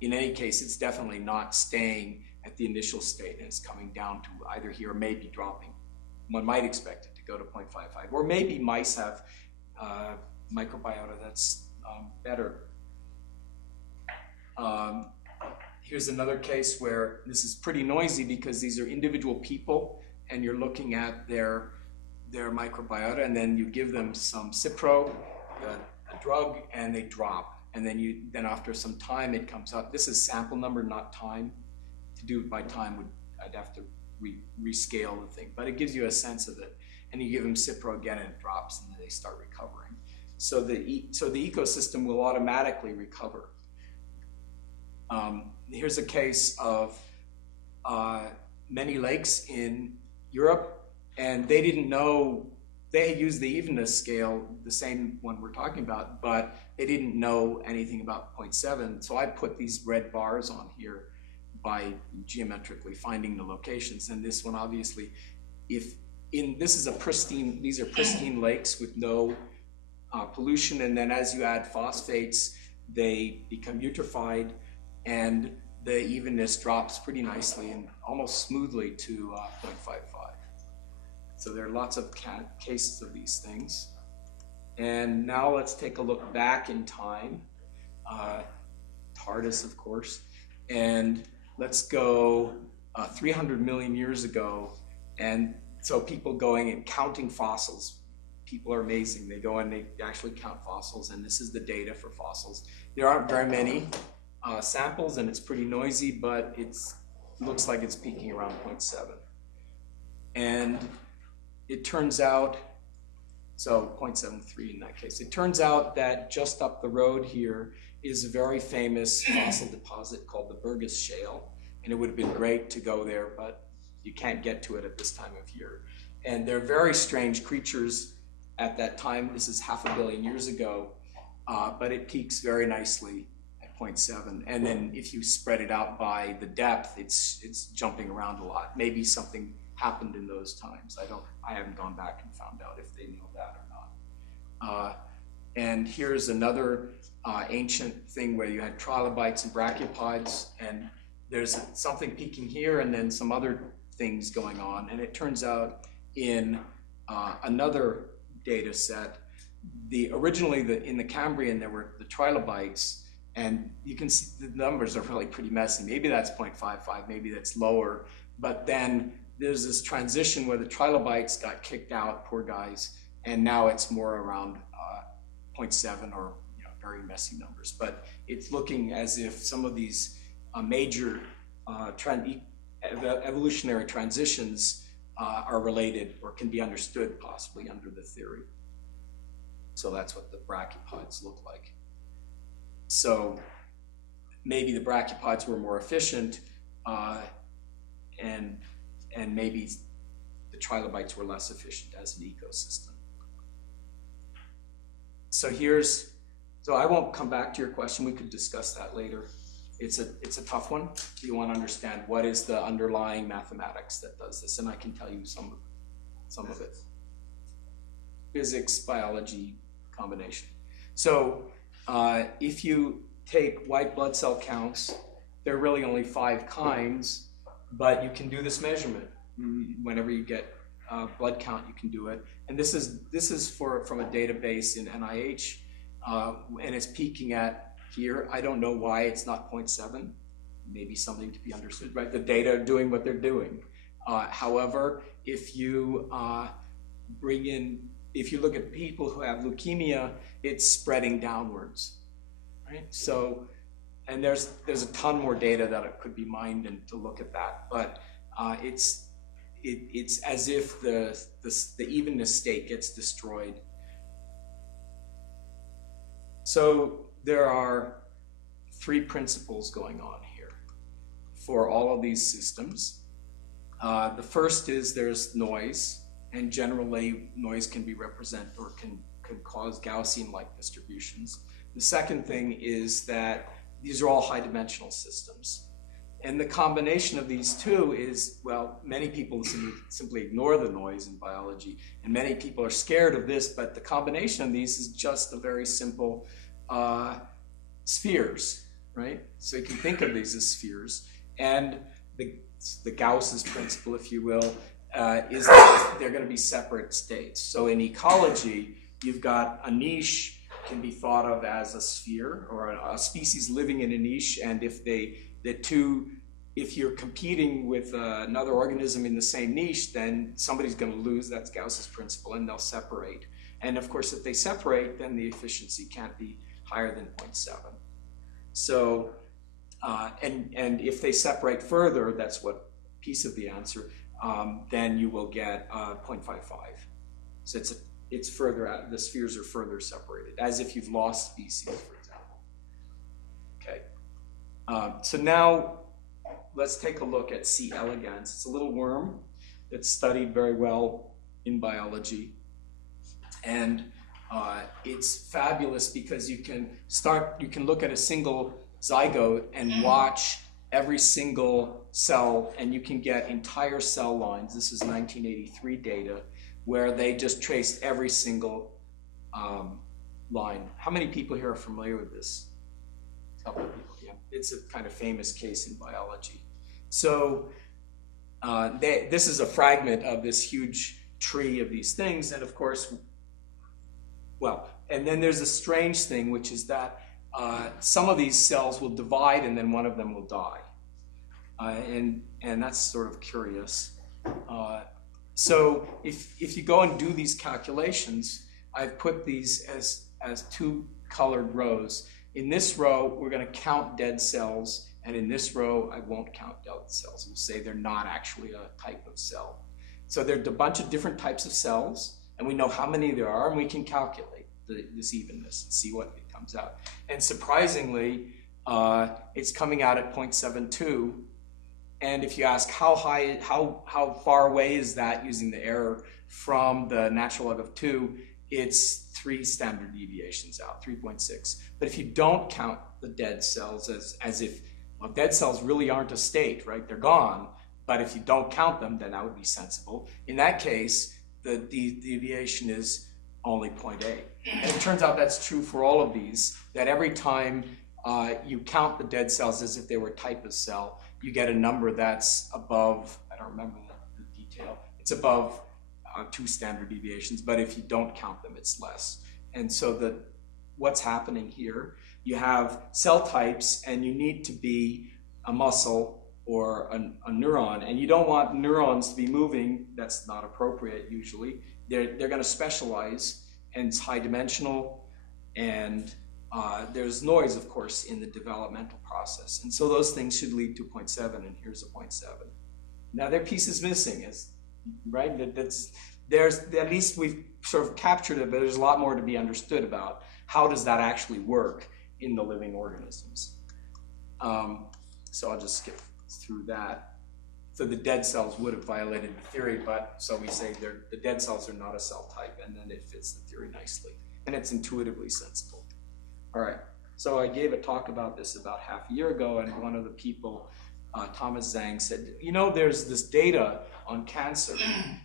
In any case, it's definitely not staying at the initial state and it's coming down to either here or maybe dropping. One might expect it to go to 0.55. Or maybe mice have microbiota that's better. Here's another case where this is pretty noisy because these are individual people and you're looking at their microbiota and then you give them some Cipro, a drug, and they drop. And then after some time it comes out. This is sample number, not time. To do it by time, I'd have to rescale the thing. But it gives you a sense of it. And you give them Cipro again and it drops and then they start recovering. So the ecosystem will automatically recover. Here's a case of many lakes in Europe And they didn't know, they had used the evenness scale, the same one we're talking about, but they didn't know anything about 0.7. So I put these red bars on here by geometrically finding the locations. And this one, obviously, this is a pristine, these are pristine lakes with no pollution. And then as you add phosphates, they become eutrophied, and the evenness drops pretty nicely and almost smoothly to 0.55. So there are lots of cases of these things. And now let's take a look back in time. TARDIS, of course. And let's go 300 million years ago. And so people going and counting fossils. People are amazing. They go and they actually count fossils, and this is the data for fossils. There aren't very many samples, and it's pretty noisy, but it looks like it's peaking around 0.7. And it turns out, so 0.73 in that case, it turns out that just up the road here is a very famous fossil deposit called the Burgess Shale, and it would have been great to go there, but you can't get to it at this time of year. And they're very strange creatures at that time. This is 500 million years ago, but it peaks very nicely at 0.7. And then if you spread it out by the depth, it's jumping around a lot. Maybe something happened in those times. I haven't gone back and found out if they know that or not. And here's another ancient thing where you had trilobites and brachiopods, and there's something peaking here and then some other things going on. And it turns out in another data set, originally in the Cambrian there were the trilobites, and you can see the numbers are really pretty messy. Maybe that's 0.55, maybe that's lower, but then there's this transition where the trilobites got kicked out, poor guys, and now it's more around 0.7 or very messy numbers. But it's looking as if some of these major evolutionary transitions are related or can be understood possibly under the theory. So that's what the brachiopods look like. So maybe the brachiopods were more efficient, and maybe the trilobites were less efficient as an ecosystem. So I won't come back to your question. We could discuss that later. It's a tough one. You want to understand what is the underlying mathematics that does this, and I can tell you some of it. Physics, biology combination. So if you take white blood cell counts, there are really only 5 kinds, but you can do this measurement. Whenever you get blood count, you can do it. And this is from a database in NIH, and it's peaking at here. I don't know why it's not 0.7. Maybe something to be understood, right? The data are doing what they're doing. However, if you if you look at people who have leukemia, it's spreading downwards, right? So, and there's a ton more data that it could be mined and to look at that, but it's as if the evenness state gets destroyed. So there are 3 principles going on here for all of these systems. The first is there's noise, and generally noise can be represented or can cause Gaussian-like distributions. The second thing is that these are all high-dimensional systems. And the combination of these two is, well, many people simply ignore the noise in biology, and many people are scared of this, but the combination of these is just a very simple spheres, right? So you can think of these as spheres. And the Gauss's principle, if you will, is that they're going to be separate states. So in ecology, you've got a niche can be thought of as a sphere or a species living in a niche, and if you're competing with another organism in the same niche, then somebody's going to lose. That's Gauss's principle, and they'll separate. And of course, if they separate, then the efficiency can't be higher than 0.7. So, and if they separate further, that's what piece of the answer, then you will get 0.55. So it's further out, the spheres are further separated, as if you've lost species, for example. Okay. So now let's take a look at C. elegans. It's a little worm. that's studied very well in biology. And it's fabulous because you can look at a single zygote and watch every single cell, and you can get entire cell lines. This is 1983 data, where they just traced every single line. How many people here are familiar with this? A couple of people, yeah. It's a kind of famous case in biology. So this is a fragment of this huge tree of these things, and of course, well, and then there's a strange thing, which is that some of these cells will divide and then one of them will die. And that's sort of curious. So if you go and do these calculations, I've put these as two colored rows. In this row, we're going to count dead cells, and in this row, I won't count dead cells. We'll say they're not actually a type of cell. So there's a bunch of different types of cells, and we know how many there are, and we can calculate this evenness and see what it comes out. And surprisingly, it's coming out at 0.72. And if you ask how far away is that using the error from the natural log of 2, it's 3 standard deviations out, 3.6. But if you don't count the dead cells as if, well, dead cells really aren't a state, right? They're gone. But if you don't count them, then that would be sensible. In that case, the deviation is only 0.8. And it turns out that's true for all of these, that every time you count the dead cells as if they were a type of cell, you get a number that's above, I don't remember the detail, it's above 2 standard deviations, but if you don't count them, it's less. And so what's happening here, you have cell types and you need to be a muscle or a neuron, and you don't want neurons to be moving. That's not appropriate usually. They're going to specialize, and it's high dimensional, and there's noise, of course, in the developmental process. And so those things should lead to 0.7, and here's a 0.7. Now there are pieces missing, right? There's at least we've sort of captured it, but there's a lot more to be understood about how does that actually work in the living organisms. So I'll just skip through that. So the dead cells would have violated the theory, but so we say the dead cells are not a cell type, and then it fits the theory nicely, and it's intuitively sensible. All right, so I gave a talk about this about half a year ago, and one of the people, Thomas Zhang, said, you know, there's this data on cancer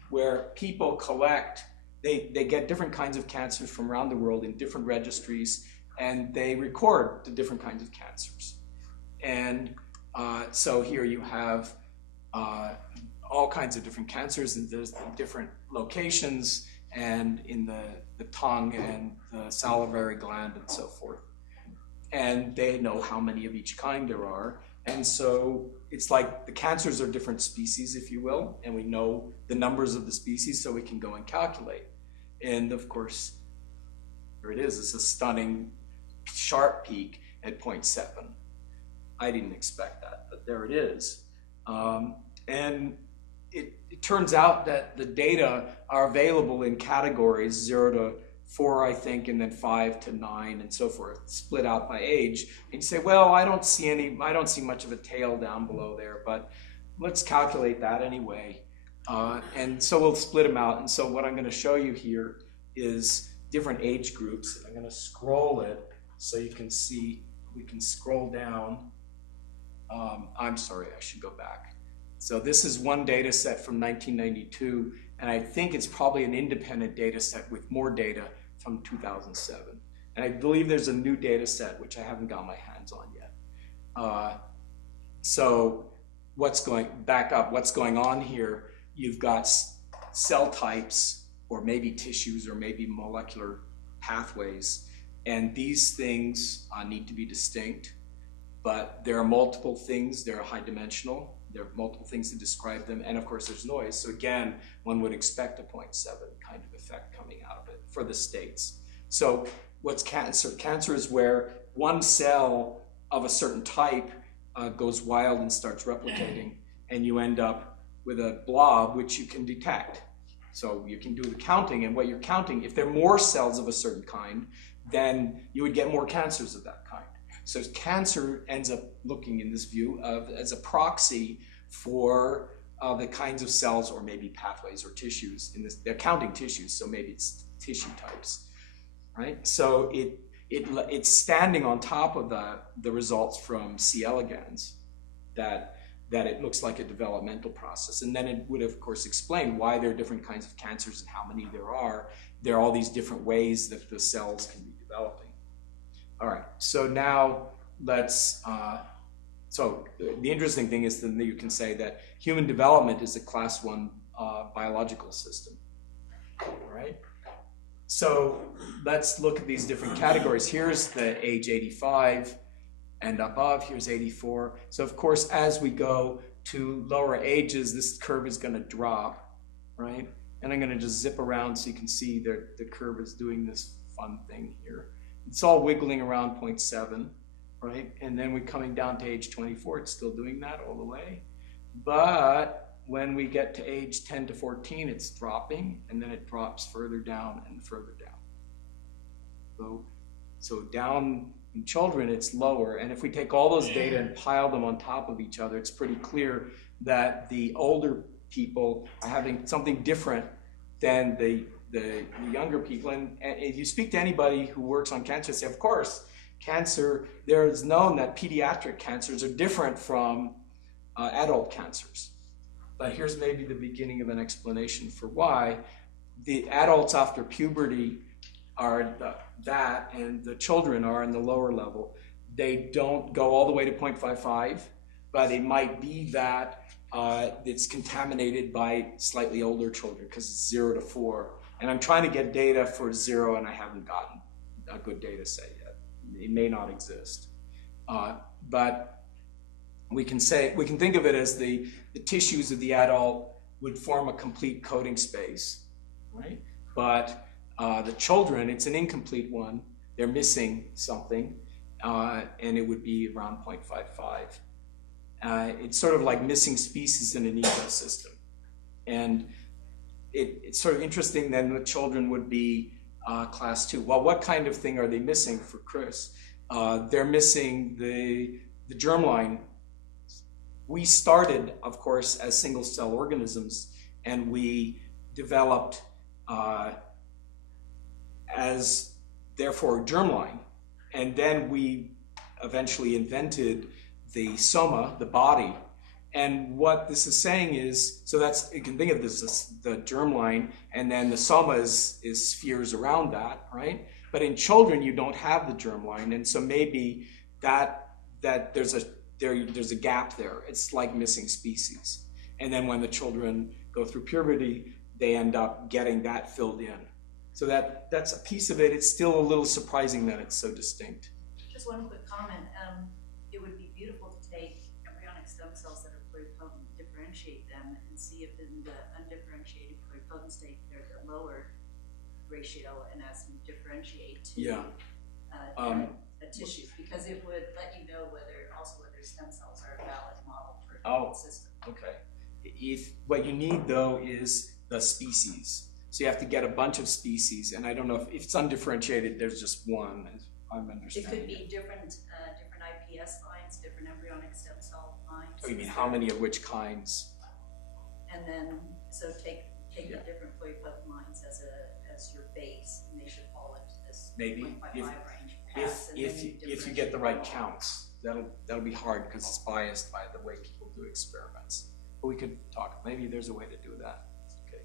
where people collect, they get different kinds of cancers from around the world in different registries, and they record the different kinds of cancers. And so here you have all kinds of different cancers, and there's different locations, and in the tongue and the salivary gland and so forth. And they know how many of each kind there are. And so it's like the cancers are different species, if you will, and we know the numbers of the species, so we can go and calculate. And of course, there it is. It's a stunning, sharp peak at 0.7. I didn't expect that, but there it is. And it turns out that the data are available in categories 0 to 4, I think, and then 5 to 9 and so forth, split out by age. And you say, well, I don't see much of a tail down below there, but let's calculate that anyway. And so we'll split them out. And so what I'm going to show you here is different age groups. I'm going to scroll it so you can see, we can scroll down. I'm sorry, I should go back. So this is one data set from 1992, and I think it's probably an independent data set with more data from 2007. And I believe there's a new data set, which I haven't got my hands on yet. So what's going on here, you've got cell types, or maybe tissues, or maybe molecular pathways, and these things need to be distinct. But there are multiple things, they're high dimensional, there are multiple things to describe them, and of course there's noise. So again, one would expect a 0.7 kind of effect coming out of it for the states. So what's cancer? Cancer is where one cell of a certain type goes wild and starts replicating, and you end up with a blob which you can detect. So you can do the counting, and what you're counting, if there are more cells of a certain kind, then you would get more cancers of that kind. So cancer ends up looking in this view as a proxy for the kinds of cells or maybe pathways or tissues in this. They're counting tissues, so maybe it's tissue types, right? So it's standing on top of the results from C. elegans that it looks like a developmental process. And then it would, of course, explain why there are different kinds of cancers and how many there are. There are all these different ways that the cells can be developing. All right, so now let's, so the interesting thing is that you can say that human development is a class 1 biological system, all right? So let's look at these different categories. Here's the age 85 and above, here's 84. So of course, as we go to lower ages, this curve is gonna drop, right? And I'm gonna just zip around so you can see that the curve is doing this fun thing here. It's all wiggling around 0.7, right? And then we're coming down to age 24, it's still doing that all the way. But when we get to age 10 to 14, it's dropping, and then it drops further down and further down. So down in children, it's lower. And if we take all those data and pile them on top of each other, it's pretty clear that the older people are having something different than the younger people. And if you speak to anybody who works on cancer, they say, of course, cancer, there is known that pediatric cancers are different from adult cancers. But here's maybe the beginning of an explanation for why. The adults after puberty are that, and the children are in the lower level. They don't go all the way to 0.55, but it might be that it's contaminated by slightly older children because it's 0 to 4. And I'm trying to get data for 0, and I haven't gotten a good data set yet. It may not exist. But we can think of it as the tissues of the adult would form a complete coding space, right? But the children, it's an incomplete one. They're missing something, and it would be around 0.55. It's sort of like missing species in an ecosystem. And it's sort of interesting then the children would be class 2. Well, what kind of thing are they missing for Chris? They're missing the germline. We started, of course, as single cell organisms, and we developed as therefore germline. And then we eventually invented the soma, the body. And what this is saying is, so that's, you can think of this as the germline, and then the soma is spheres around that, right? But in children, you don't have the germline, and so maybe that there's a gap there. It's like missing species. And then when the children go through puberty, they end up getting that filled in. So that's a piece of it. It's still a little surprising that it's so distinct. Just one quick comment. It would be beautiful to take embryonic stem cells that are pluripotent, differentiate them, and see if in the undifferentiated pluripotent state there's a lower ratio, and as you differentiate to a tissue, because it would let you know whether stem cells are a valid model for the system. Okay. If what you need though is the species. So you have to get a bunch of species, and I don't know if it's undifferentiated, there's just one, as I'm understanding. It could be different IPS lines, different embryonic stem cell lines. Oh, you mean how many of which kinds? And then, so take the different pluripotent lines as your base, and they should fall into this maybe 0.55 range. If you get the right counts. That'll be hard because it's biased by the way people do experiments. But we could talk. Maybe there's a way to do that. Okay.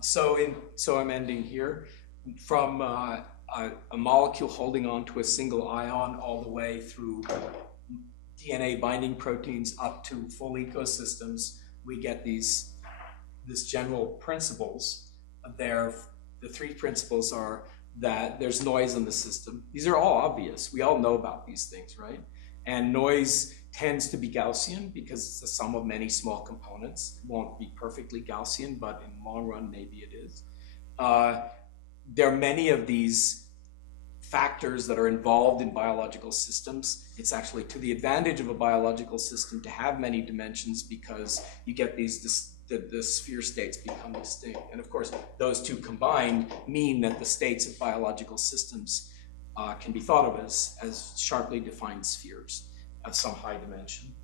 So I'm ending here. From a molecule holding on to a single ion all the way through DNA binding proteins up to full ecosystems, we get these general principles. The 3 principles are that there's noise in the system. These are all obvious. We all know about these things, right? And noise tends to be Gaussian because it's the sum of many small components. It won't be perfectly Gaussian, but in the long run, maybe it is. There are many of these factors that are involved in biological systems. It's actually to the advantage of a biological system to have many dimensions because you get the sphere states become distinct. And of course, those two combined mean that the states of biological systems can be thought of as sharply defined spheres of some high dimension.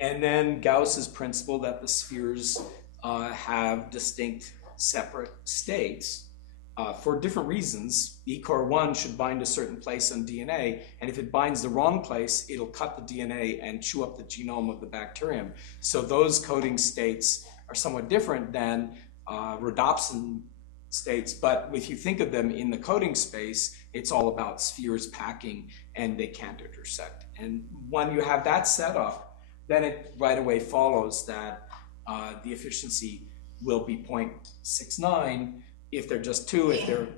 And then Gauss's principle that the spheres have distinct separate states for different reasons. ECOR1 should bind a certain place on DNA, and if it binds the wrong place, it'll cut the DNA and chew up the genome of the bacterium. So those coding states are somewhat different than rhodopsin states, but if you think of them in the coding space, it's all about spheres packing and they can't intersect. And when you have that set up, then it right away follows that the efficiency will be 0.69 if they're just two. If they're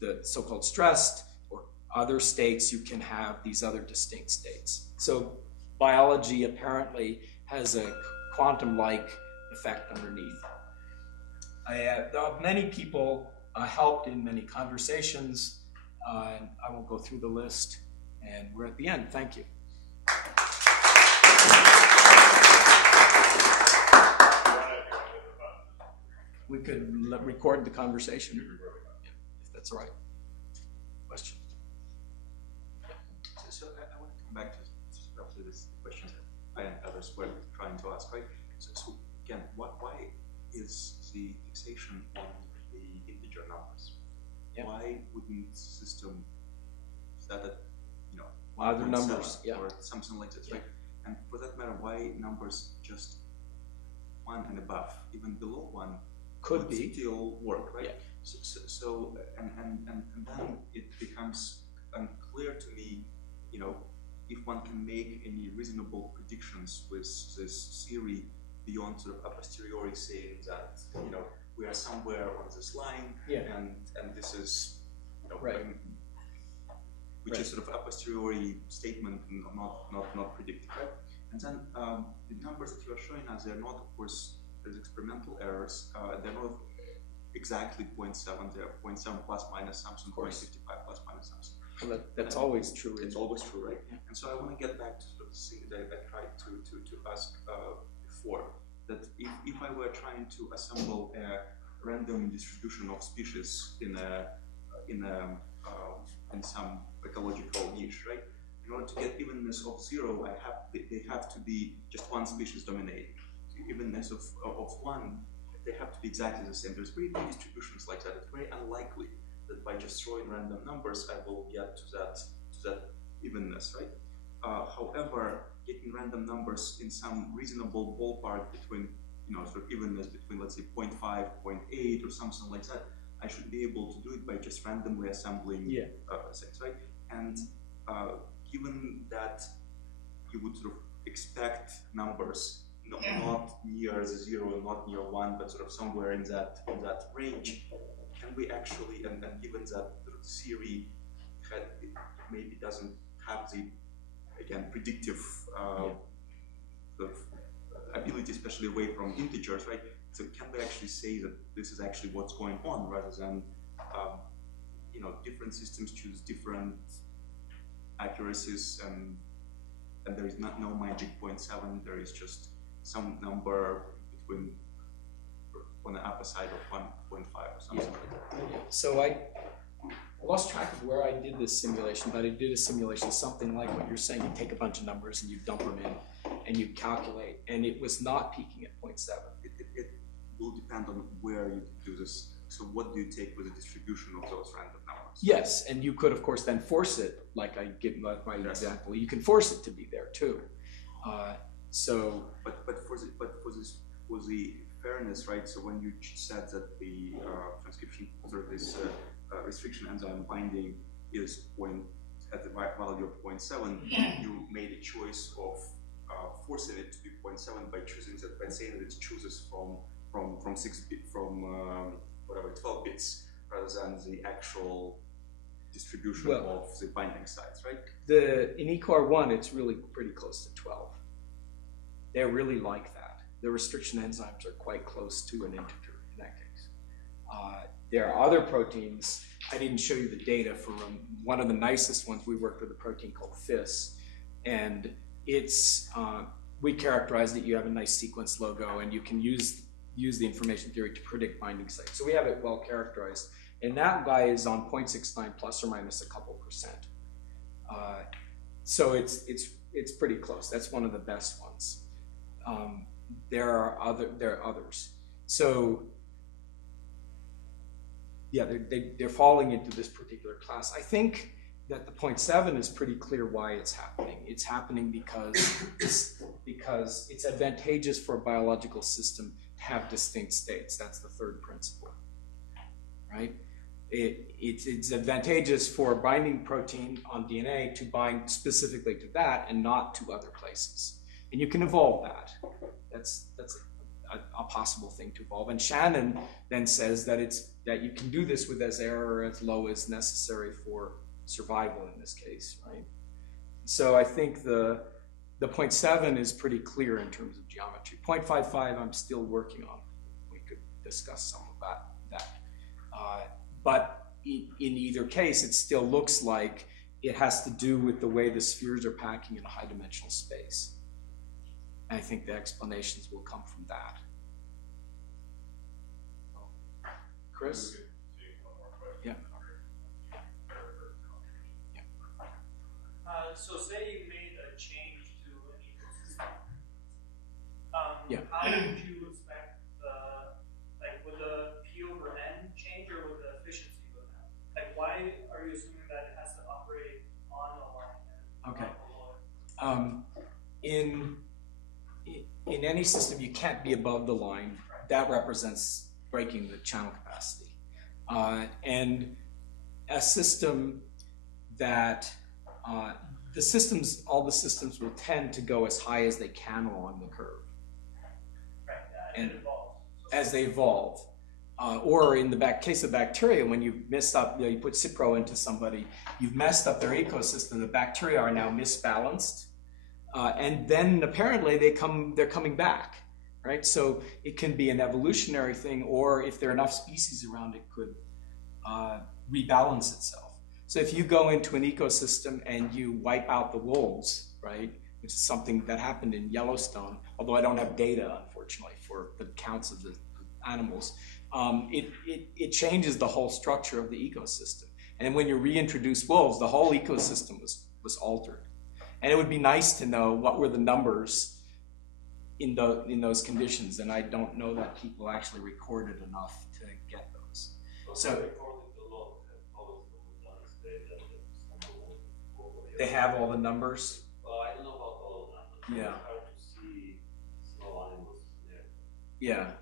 the so-called stressed or other states, you can have these other distinct states. So biology apparently has a quantum-like effect underneath. Many people helped in many conversations, and I won't go through the list, and we're at the end. Thank you. We could record the conversation, if that's all right. Question? So I want to come back to roughly this question that I and others were trying to ask, right? So again, why is the fixation on the integer numbers? Yeah. Why wouldn't the system set at, Other 1.7 numbers, yeah. or something like this, Yeah. right? And for that matter, why numbers just 1 and above, even below 1, Could would be. still work, right? Yeah. So and then it becomes unclear to me, if one can make any reasonable predictions with this theory beyond sort of a posteriori saying that we are somewhere on this line, Yeah. and this is Right. which is sort of a posteriori statement, not predicted, right? And then the numbers that you are showing us, they're not, of course, there's experimental errors. They're not exactly 0.7. They're 0.7 plus minus something, 0.55 plus minus something. Well, that's always true. It's always true, right? Yeah. And so I want to get back to sort of the thing that I tried to ask before. That if I were trying to assemble a random distribution of species in some ecological niche, right? In order to get evenness of 0, they have to be just one species dominating. Evenness of 1, they have to be exactly the same. There's very few distributions like that. It's very unlikely that by just throwing random numbers, I will get to that evenness, right? However, getting random numbers in some reasonable ballpark between, sort of evenness between, let's say, 0.5, 0.8, or something like that, I should be able to do it by just randomly assembling things, right? And given that you would sort of expect numbers not near the 0, not near 1, but sort of somewhere in that range, can we actually, and given that the theory maybe doesn't have the, again, predictive sort of ability, especially away from integers, right? So can we actually say that this is actually what's going on, rather than different systems choose different accuracies, and there is no magic 0.7. There is just some number between on the upper side of 1.5 or something like that. So I lost track of where I did this simulation, but I did a simulation something like what you're saying. You take a bunch of numbers and you dump them in and you calculate, and it was not peaking at 0.7. It will depend on where you do this. So what do you take with the distribution of those random numbers? Yes, and you could, of course, then force it, like I give my example. You can force it to be there too. For the fairness, right? So when you said that the transcription or this restriction enzyme binding is at the value of 0.7, you made a choice of forcing it to be 0.7 by choosing that, by saying that it chooses from 12 bits rather than the actual distribution of the binding sites, right? In ECOR1, it's really pretty close to 12. They're really like that. The restriction enzymes are quite close to an integer in that case. There are other proteins. I didn't show you the data for one of the nicest ones. We worked with a protein called FIS, and it's we characterized it. You have a nice sequence logo, and you can use the information theory to predict binding sites. So we have it well characterized, and that guy is on 0.69 plus or minus a couple %. So it's pretty close. That's one of the best ones. there are others. So yeah, they're falling into this particular class. I think that the 0.7 is pretty clear why it's happening. It's happening because it's advantageous for a biological system to have distinct states. That's the third principle, right? It's advantageous for a binding protein on DNA to bind specifically to that and not to other places. And you can evolve that. That's a possible thing to evolve. And Shannon then says that that you can do this with as error as low as necessary for survival in this case, right? So I think the 0.7 is pretty clear in terms of geometry. 0.55 I'm still working on. We could discuss some of that. But in either case, it still looks like it has to do with the way the spheres are packing in a high-dimensional space. And I think the explanations will come from that. Chris? Yeah. So say you made a change to an ecosystem. Yeah. How would you expect would the P over N change or would the efficiency go down? Like, why are you assuming that it has to operate on a line and not below it? In any system, you can't be above the line. That represents breaking the channel capacity. And a system that all the systems will tend to go as high as they can along the curve. Right, and it evolves. as they evolve. Or in the case of bacteria, when you mess up, you put Cipro into somebody, you've messed up their ecosystem, the bacteria are now misbalanced, and then apparently they're coming back, right? So it can be an evolutionary thing, or if there are enough species around, it could rebalance itself. So if you go into an ecosystem and you wipe out the wolves, right, which is something that happened in Yellowstone, although I don't have data, unfortunately, for the counts of the animals, it changes the whole structure of the ecosystem. And when you reintroduce wolves, the whole ecosystem was altered. And it would be nice to know what were the numbers in those conditions, and I don't know that people actually recorded enough to get those. So they have all the numbers. Well, I don't know about all of them. Yeah. It's hard to see small animals there. Yeah,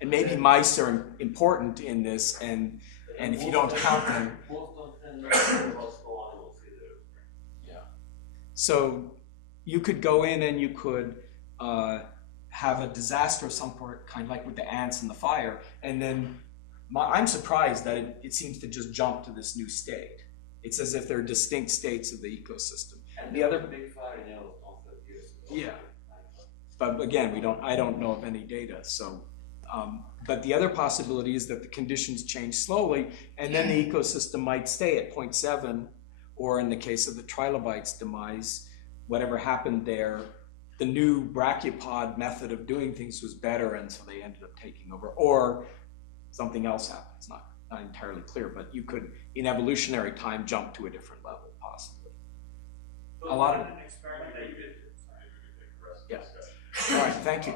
and maybe mice are important in this, and if you don't count them. Most don't tend to know about small animals either. Yeah. So you could go in and you could have a disaster of some kind, like with the ants and the fire, and then I'm surprised that it seems to just jump to this new state. It's as if they're distinct states of the ecosystem. And the other big fire in Yellowstone 30 years ago. Yeah. But again, I don't know of any data. So, but the other possibility is that the conditions change slowly, and then the ecosystem might stay at 0.7, or in the case of the trilobites' demise, whatever happened there, the new brachiopod method of doing things was better, and so they ended up taking over, or something else happened. It's not entirely clear, but you could, in evolutionary time, jump to a different level, possibly. So a lot of an experiment that you did. Yeah. All right, thank you.